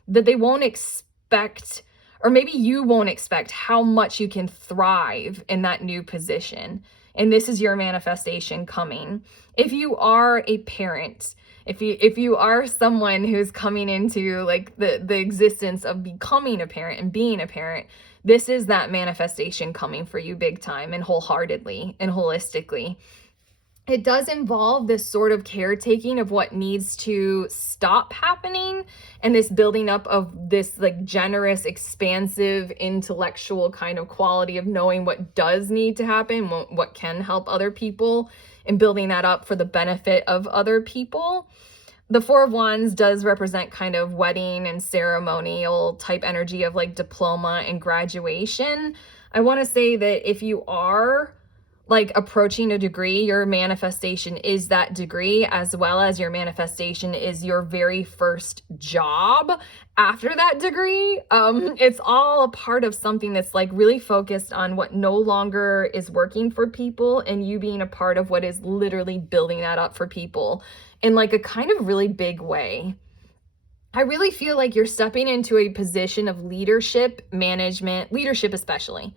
that they won't expect, or maybe you won't expect, how much you can thrive in that new position. And this is your manifestation coming. If you are a parent, if you are someone who's coming into like the existence of becoming a parent and being a parent, this is that manifestation coming for you big time and wholeheartedly and holistically. It does involve this sort of caretaking of what needs to stop happening, and this building up of this like generous, expansive, intellectual kind of quality of knowing what does need to happen, what can help other people, and building that up for the benefit of other people. The Four of Wands does represent kind of wedding and ceremonial type energy of like diploma and graduation. I want to say that if you are like approaching a degree, your manifestation is that degree, as well as your manifestation is your very first job after that degree. It's all a part of something that's like really focused on what no longer is working for people, and you being a part of what is literally building that up for people in like a kind of really big way. I really feel like you're stepping into a position of leadership, management, leadership especially,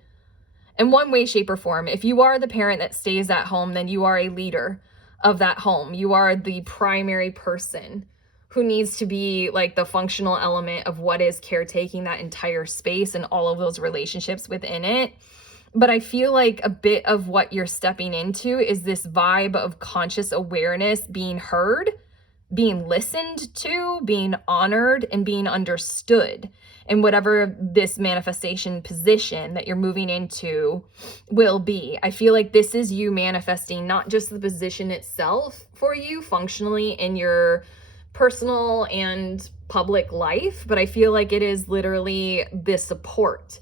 in one way, shape, or form. If you are the parent that stays at home, then you are a leader of that home. You are the primary person who needs to be like the functional element of what is caretaking that entire space and all of those relationships within it. But I feel like a bit of what you're stepping into is this vibe of conscious awareness, being heard, being listened to, being honored, and being understood in whatever this manifestation position that you're moving into will be. I feel like this is you manifesting not just the position itself for you functionally in your personal and public life, but I feel like it is literally the support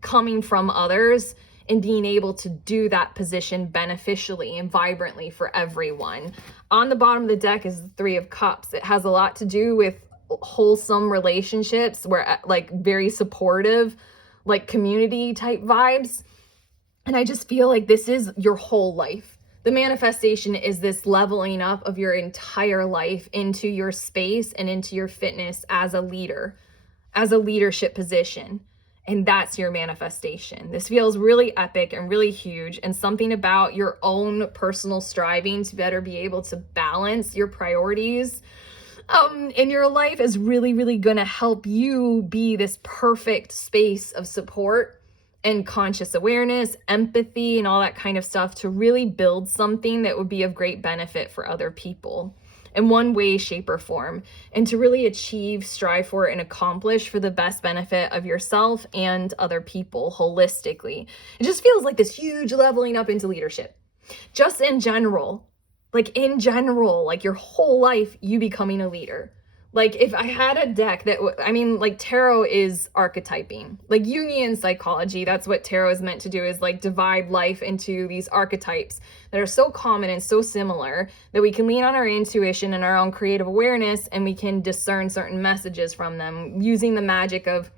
coming from others and being able to do that position beneficially and vibrantly for everyone. On the bottom of the deck is the Three of Cups. It has a lot to do with wholesome relationships, where like very supportive, like community type vibes. And I just feel like this is your whole life. The manifestation is this leveling up of your entire life into your space and into your fitness as a leader, as a leadership position. And that's your manifestation. This feels really epic and really huge, and something about your own personal striving to better be able to balance your priorities in your life is really, really gonna help you be this perfect space of support and conscious awareness, empathy, and all that kind of stuff to really build something that would be of great benefit for other people in one way, shape, or form, and to really achieve, strive for, and accomplish for the best benefit of yourself and other people holistically. It just feels like this huge leveling up into leadership. Just in general, like your whole life, you becoming a leader. Like if I had a deck that, like tarot is archetyping, like Jungian psychology, that's what tarot is meant to do, is like divide life into these archetypes that are so common and so similar that we can lean on our intuition and our own creative awareness, and we can discern certain messages from them using the magic of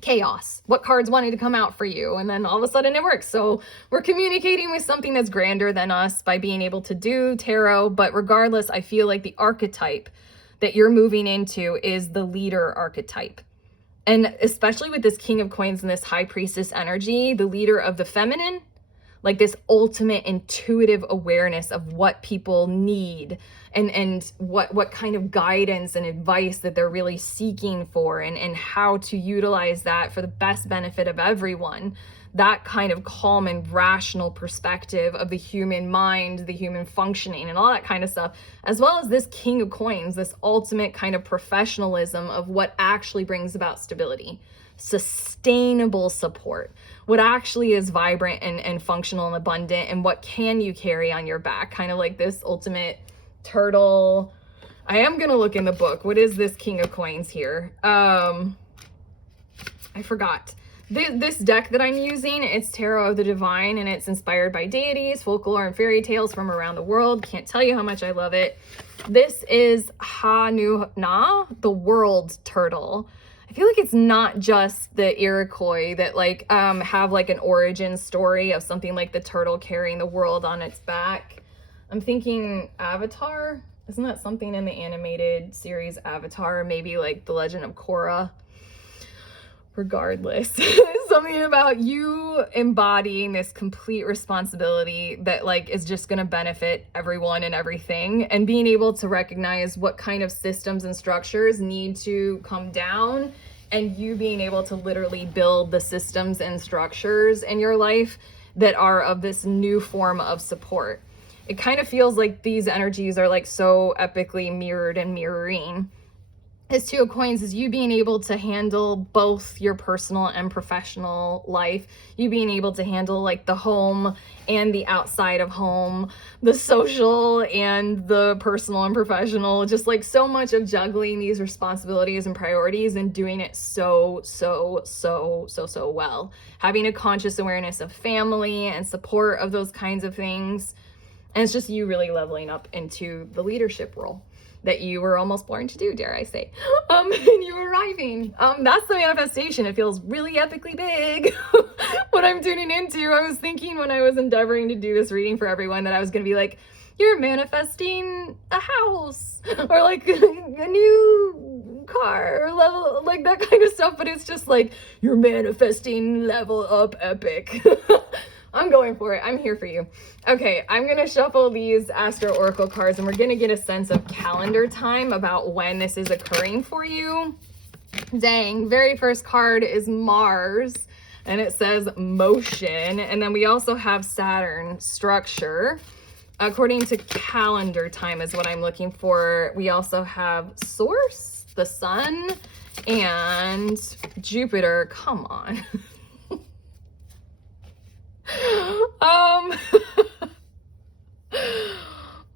chaos, what cards wanted to come out for you, and then all of a sudden it works. So we're communicating with something that's grander than us by being able to do tarot. But regardless, I feel like the archetype that you're moving into is the leader archetype. And especially with this King of Coins and this High Priestess energy, the leader of the feminine, like this ultimate intuitive awareness of what people need and what kind of guidance and advice that they're really seeking for, and how to utilize that for the best benefit of everyone. That kind of calm and rational perspective of the human mind, the human functioning, and all that kind of stuff, as well as this King of Coins, this ultimate kind of professionalism of what actually brings about stability, sustainable support, what actually is vibrant and functional and abundant, and what can you carry on your back, kind of like this ultimate turtle. I am gonna look in the book. What is this King of Coins here? I forgot. This deck that I'm using, it's Tarot of the Divine, and it's inspired by deities, folklore, and fairy tales from around the world. Can't tell you how much I love it. This is Ha-Nu-Na, the world turtle. I feel like it's not just the Iroquois that like have like an origin story of something like the turtle carrying the world on its back. I'm thinking Avatar. Isn't that something in the animated series Avatar? Maybe like The Legend of Korra. Regardless, something about you embodying this complete responsibility that like is just going to benefit everyone and everything, and being able to recognize what kind of systems and structures need to come down, and you being able to literally build the systems and structures in your life that are of this new form of support. It kind of feels like these energies are like so epically mirrored and mirroring. This Two of Coins is you being able to handle both your personal and professional life, you being able to handle like the home and the outside of home, the social and the personal and professional, just like so much of juggling these responsibilities and priorities and doing it so well. Having a conscious awareness of family and support of those kinds of things. And it's just you really leveling up into the leadership role that you were almost born to do, dare I say, and you arriving. That's the manifestation. It feels really epically big. What I'm tuning into, I was thinking when I was endeavoring to do this reading for everyone that I was gonna be like, you're manifesting a house or like a new car or level, like that kind of stuff, but it's just like, you're manifesting level up epic. I'm going for it. I'm here for you. Okay, I'm going to shuffle these Astro Oracle cards, and we're going to get a sense of calendar time about when this is occurring for you. Dang, very first card is Mars, and it says motion. And then we also have Saturn, structure. According to calendar time is what I'm looking for. We also have source, the sun, and Jupiter. Come on.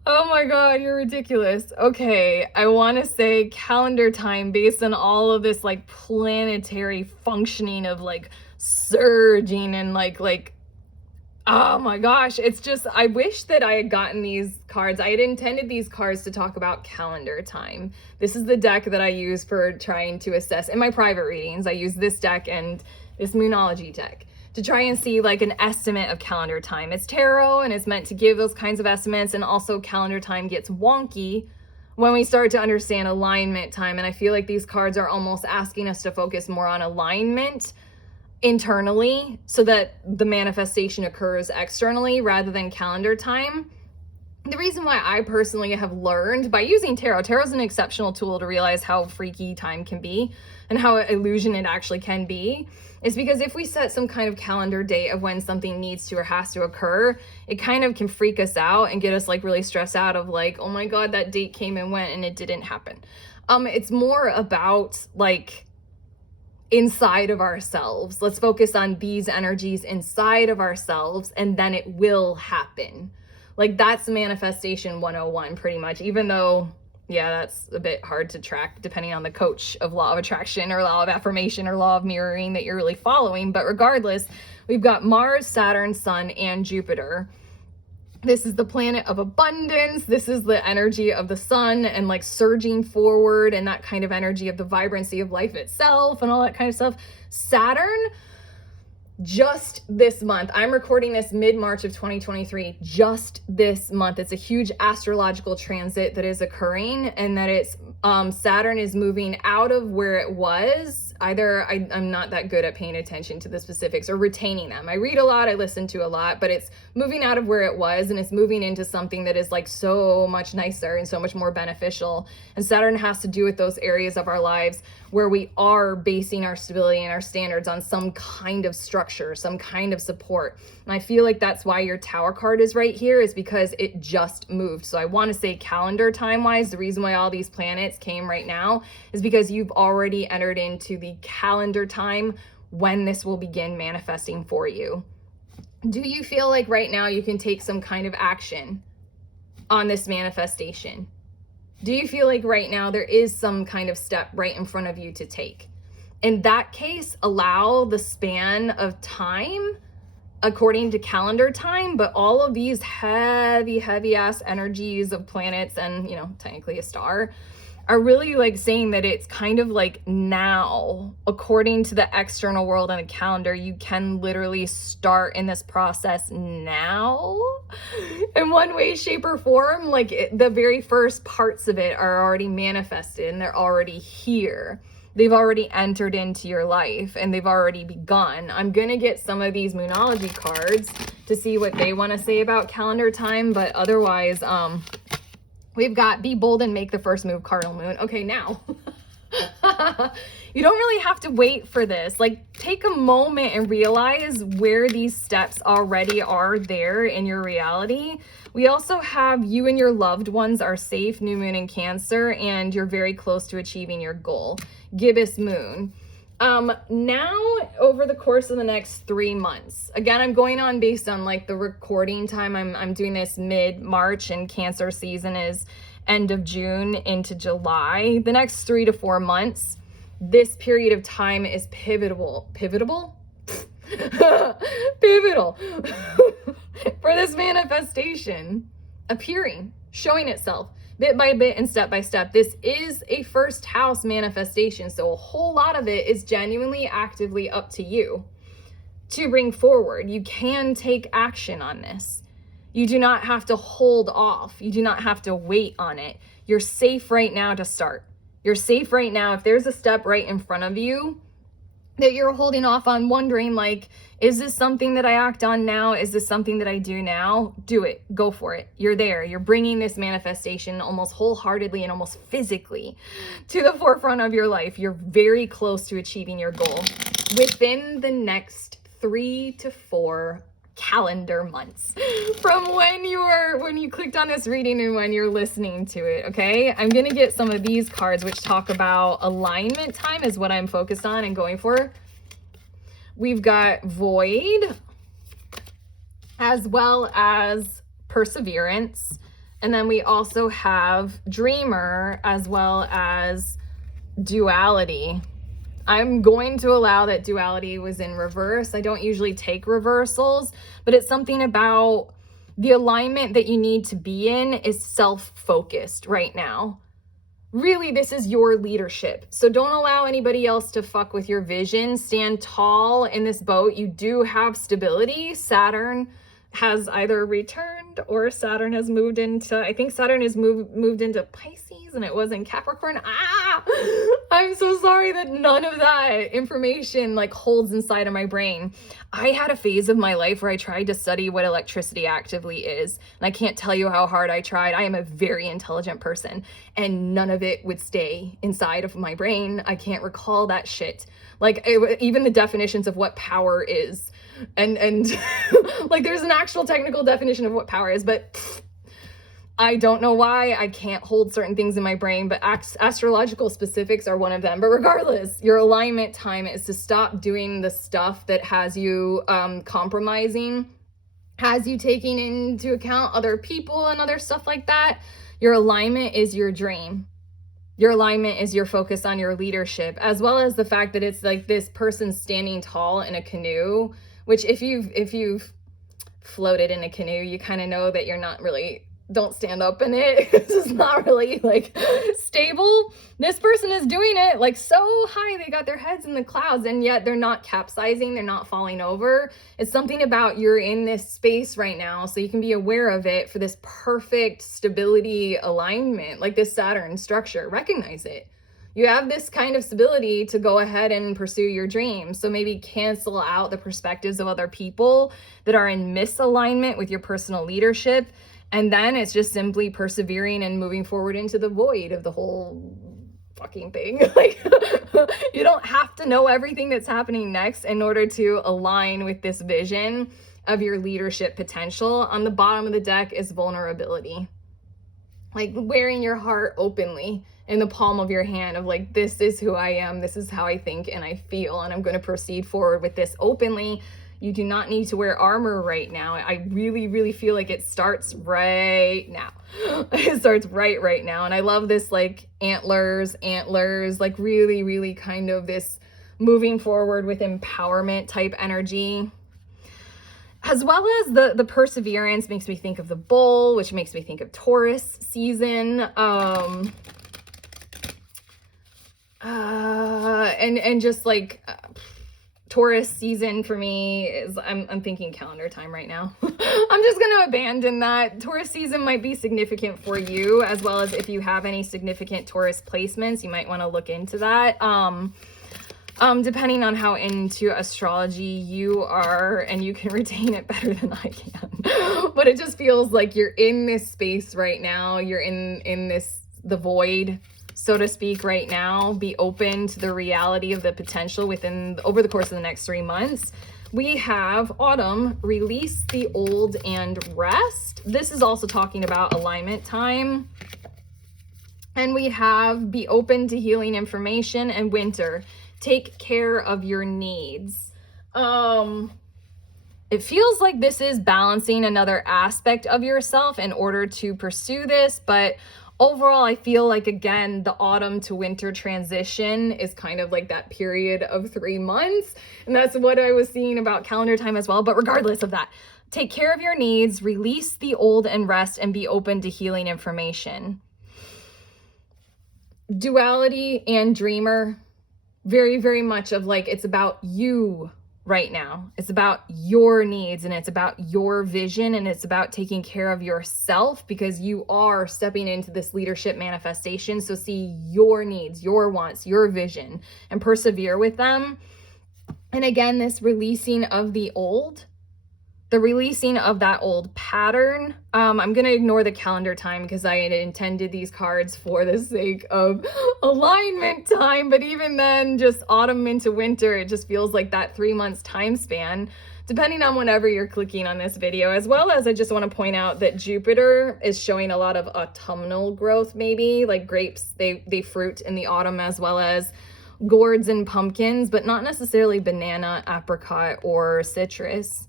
Oh my God, you're ridiculous. Okay, I want to say calendar time based on all of this like planetary functioning of like surging and like oh my gosh, it's just, I wish that I had gotten these cards. I had intended these cards to talk about calendar time. This is the deck that I use for trying to assess in my private readings. I use this deck and this Moonology deck to try and see like an estimate of calendar time. It's tarot and it's meant to give those kinds of estimates, and also calendar time gets wonky when we start to understand alignment time. And I feel like these cards are almost asking us to focus more on alignment internally so that the manifestation occurs externally rather than calendar time. The reason why I personally have learned by using tarot is an exceptional tool to realize how freaky time can be and how illusion it actually can be, is because if we set some kind of calendar date of when something needs to or has to occur, it kind of can freak us out and get us like really stressed out of like, oh my God, that date came and went and it didn't happen. It's more about like inside of ourselves. Let's focus on these energies inside of ourselves and then it will happen. Like that's manifestation 101 pretty much, even though, yeah, that's a bit hard to track depending on the coach of law of attraction or law of affirmation or law of mirroring that you're really following. But regardless, we've got Mars, Saturn, Sun, and Jupiter. This is the planet of abundance. This is the energy of the sun and like surging forward and that kind of energy of the vibrancy of life itself and all that kind of stuff. Saturn, just this month, I'm recording this mid-March of 2023, just this month, it's a huge astrological transit that is occurring, and that it's Saturn is moving out of where it was. Either I'm not that good at paying attention to the specifics or retaining them. I read a lot, I listen to a lot, but it's moving out of where it was and it's moving into something that is like so much nicer and so much more beneficial. And Saturn has to do with those areas of our lives where we are basing our stability and our standards on some kind of structure, some kind of support. And I feel like that's why your Tower card is right here, is because it just moved. So I want to say calendar time wise, the reason why all these planets came right now is because you've already entered into the calendar time when this will begin manifesting for you. Do you feel like right now you can take some kind of action on this manifestation? Do you feel like right now there is some kind of step right in front of you to take? In that case, allow the span of time according to calendar time, but all of these heavy ass energies of planets and, you know, technically a star are really like saying that it's kind of like now, according to the external world and the calendar, you can literally start in this process now in one way, shape, or form. Like the very first parts of it are already manifested and they're already here. They've already entered into your life and they've already begun. I'm going to get some of these Moonology cards to see what they want to say about calendar time, but otherwise, we've got Be Bold and Make the First Move, Cardinal Moon. Okay, now. You don't really have to wait for this. Like, take a moment and realize where these steps already are there in your reality. We also have you and your loved ones are safe, New Moon in Cancer, and you're very close to achieving your goal, Gibbous Moon. Now over the course of the next 3 months, again, I'm going on based on like the recording time. I'm doing this mid-March and Cancer season is end of June into July. The next 3 to 4 months, this period of time is pivotal for this manifestation appearing, showing itself bit by bit and step by step. This is a first house manifestation, so a whole lot of it is genuinely actively up to you to bring forward. You can take action on this. You do not have to hold off. You do not have to wait on it. You're safe right now to start. You're safe right now. If there's a step right in front of you that you're holding off on, wondering like, is this something that I act on now? Is this something that I do now? Do it. Go for it. You're there. You're bringing this manifestation almost wholeheartedly and almost physically to the forefront of your life. You're very close to achieving your goal within the next 3 to 4 calendar months from when you clicked on this reading and when you're listening to it. Okay, I'm gonna get some of these cards which talk about alignment time is what I'm focused on and going for. We've got Void as well as Perseverance, and then we also have Dreamer as well as Duality. I'm going to allow that Duality was in reverse. I don't usually take reversals, but it's something about the alignment that you need to be in is self-focused right now. Really, this is your leadership. So don't allow anybody else to fuck with your vision. Stand tall in this boat. You do have stability. Saturn has either returned or Saturn has moved into, I think Saturn has moved into Pisces and it was in Capricorn. I'm so sorry that none of that information like holds inside of my brain. I had a phase of my life where I tried to study what electricity actively is. And I can't tell you how hard I tried. I am a very intelligent person and none of it would stay inside of my brain. I can't recall that shit. Like even the definitions of what power is. And like there's an actual technical definition of what power is, but I don't know why I can't hold certain things in my brain, but astrological specifics are one of them. But regardless, your alignment time is to stop doing the stuff that has you compromising, has you taking into account other people and other stuff like that. Your alignment is your dream. Your alignment is your focus on your leadership, as well as the fact that it's like this person standing tall in a canoe, which if you've floated in a canoe, you kind of know that you're not really don't stand up in it. This is not really like stable. This person is doing it like so high, they got their heads in the clouds, and yet they're not capsizing, they're not falling over. It's something about you're in this space right now, so you can be aware of it for this perfect stability alignment, like this Saturn structure. Recognize it. You have this kind of stability to go ahead and pursue your dreams. So maybe cancel out the perspectives of other people that are in misalignment with your personal leadership. And then it's just simply persevering and moving forward into the void of the whole fucking thing. Like, you don't have to know everything that's happening next in order to align with this vision of your leadership potential. On the bottom of the deck is vulnerability. Like wearing your heart openly in the palm of your hand of like, this is who I am, this is how I think and I feel, and I'm going to proceed forward with this openly. You do not need to wear armor right now. I really, really feel like it starts right now. It starts right now. And I love this like antlers, like really, really kind of this moving forward with empowerment type energy. As well as the perseverance makes me think of the bull, which makes me think of Taurus season. And just like Taurus season for me is, I'm thinking calendar time right now. I'm just going to abandon that. Taurus season might be significant for you, as well as if you have any significant Taurus placements, you might want to look into that. Depending on how into astrology you are, and you can retain it better than I can. But it just feels like you're in this space right now. You're in the void, so to speak, right now. Be open to the reality of the potential over the course of the next 3 months. We have autumn, release the old and rest. This is also talking about alignment time. And we have be open to healing information, and winter, take care of your needs. It feels like this is balancing another aspect of yourself in order to pursue this, but overall, I feel like, again, the autumn to winter transition is kind of like that period of 3 months. And that's what I was seeing about calendar time as well. But regardless of that, take care of your needs, release the old and rest, and be open to healing information. Duality and dreamer, very, very much of like, it's about you right now. It's about your needs, and it's about your vision, and it's about taking care of yourself, because you are stepping into this leadership manifestation. So see your needs, your wants, your vision, and persevere with them. And again, this releasing of the old, the releasing of that old pattern. I'm going to ignore the calendar time because I had intended these cards for the sake of alignment time. But even then, just autumn into winter, it just feels like that 3 months time span, depending on whenever you're clicking on this video. As well as I just want to point out that Jupiter is showing a lot of autumnal growth, maybe like grapes, they fruit in the autumn, as well as gourds and pumpkins, but not necessarily banana, apricot, or citrus.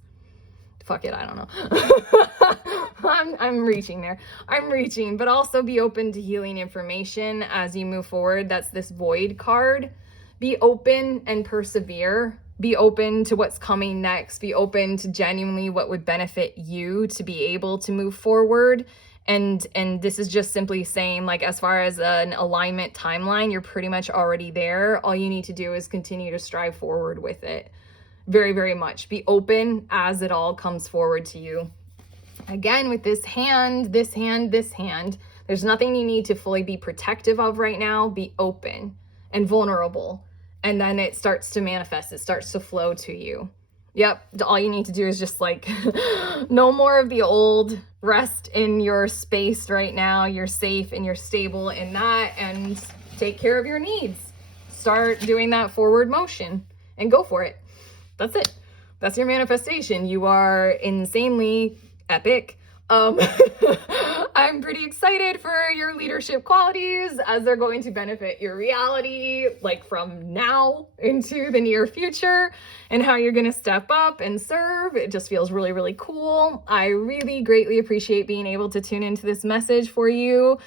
Fuck it, I don't know. I'm reaching there. I'm reaching, but also be open to healing information as you move forward. That's this void card. Be open and persevere. Be open to what's coming next. Be open to genuinely what would benefit you to be able to move forward. And this is just simply saying, like, as far as an alignment timeline, you're pretty much already there. All you need to do is continue to strive forward with it. Very, very much. Be open as it all comes forward to you. Again, with this hand, there's nothing you need to fully be protective of right now. Be open and vulnerable. And then it starts to manifest. It starts to flow to you. Yep. All you need to do is just like, no more of the old. Rest in your space right now. You're safe and you're stable in that, and take care of your needs. Start doing that forward motion and go for it. That's it. That's your manifestation. You are insanely epic. I'm pretty excited for your leadership qualities, as they're going to benefit your reality, like from now into the near future, and how you're going to step up and serve. It just feels really, really cool. I really greatly appreciate being able to tune into this message for you.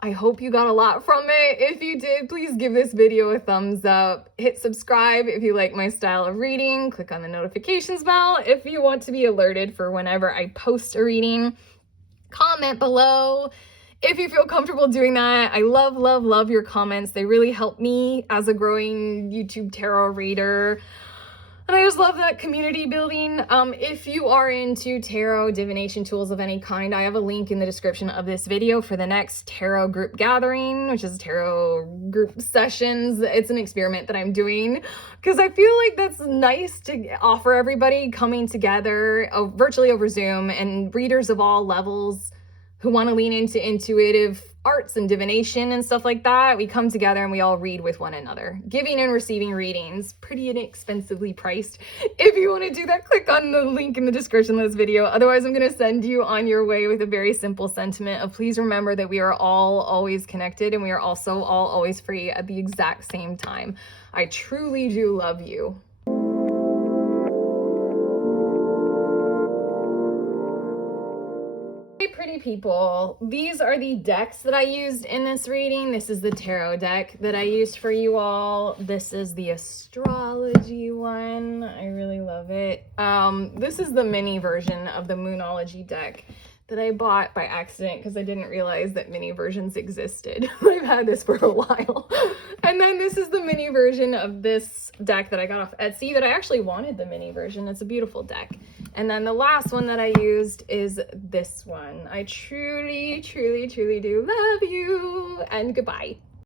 I hope you got a lot from it. If you did, please give this video a thumbs up. Hit subscribe if you like my style of reading. Click on the notifications bell if you want to be alerted for whenever I post a reading. comment below if you feel comfortable doing that. I love, love, love your comments. They really help me as a growing YouTube tarot reader. And I just love that community building. If you are into tarot divination tools of any kind, I have a link in the description of this video for the next tarot group gathering, which is tarot group sessions. It's an experiment that I'm doing because I feel like that's nice to offer everybody coming together virtually over Zoom, and readers of all levels who want to lean into intuitive arts and divination and stuff like that. We come together and we all read with one another. Giving and receiving readings, pretty inexpensively priced. If you want to do that, click on the link in the description of this video. Otherwise, I'm going to send you on your way with a very simple sentiment of please remember that we are all always connected, and we are also all always free at the exact same time. I truly do love you. Pretty people, these are the decks that I used in this reading. This is the tarot deck that I used for you all. This is the astrology one. I really love it. This is the mini version of the Moonology deck that I bought by accident because I didn't realize that mini versions existed. I've had this for a while. And then this is the mini version of this deck that I got off Etsy that I actually wanted the mini version. It's a beautiful deck. And then the last one that I used is this one. I truly, truly, truly do love you, and goodbye.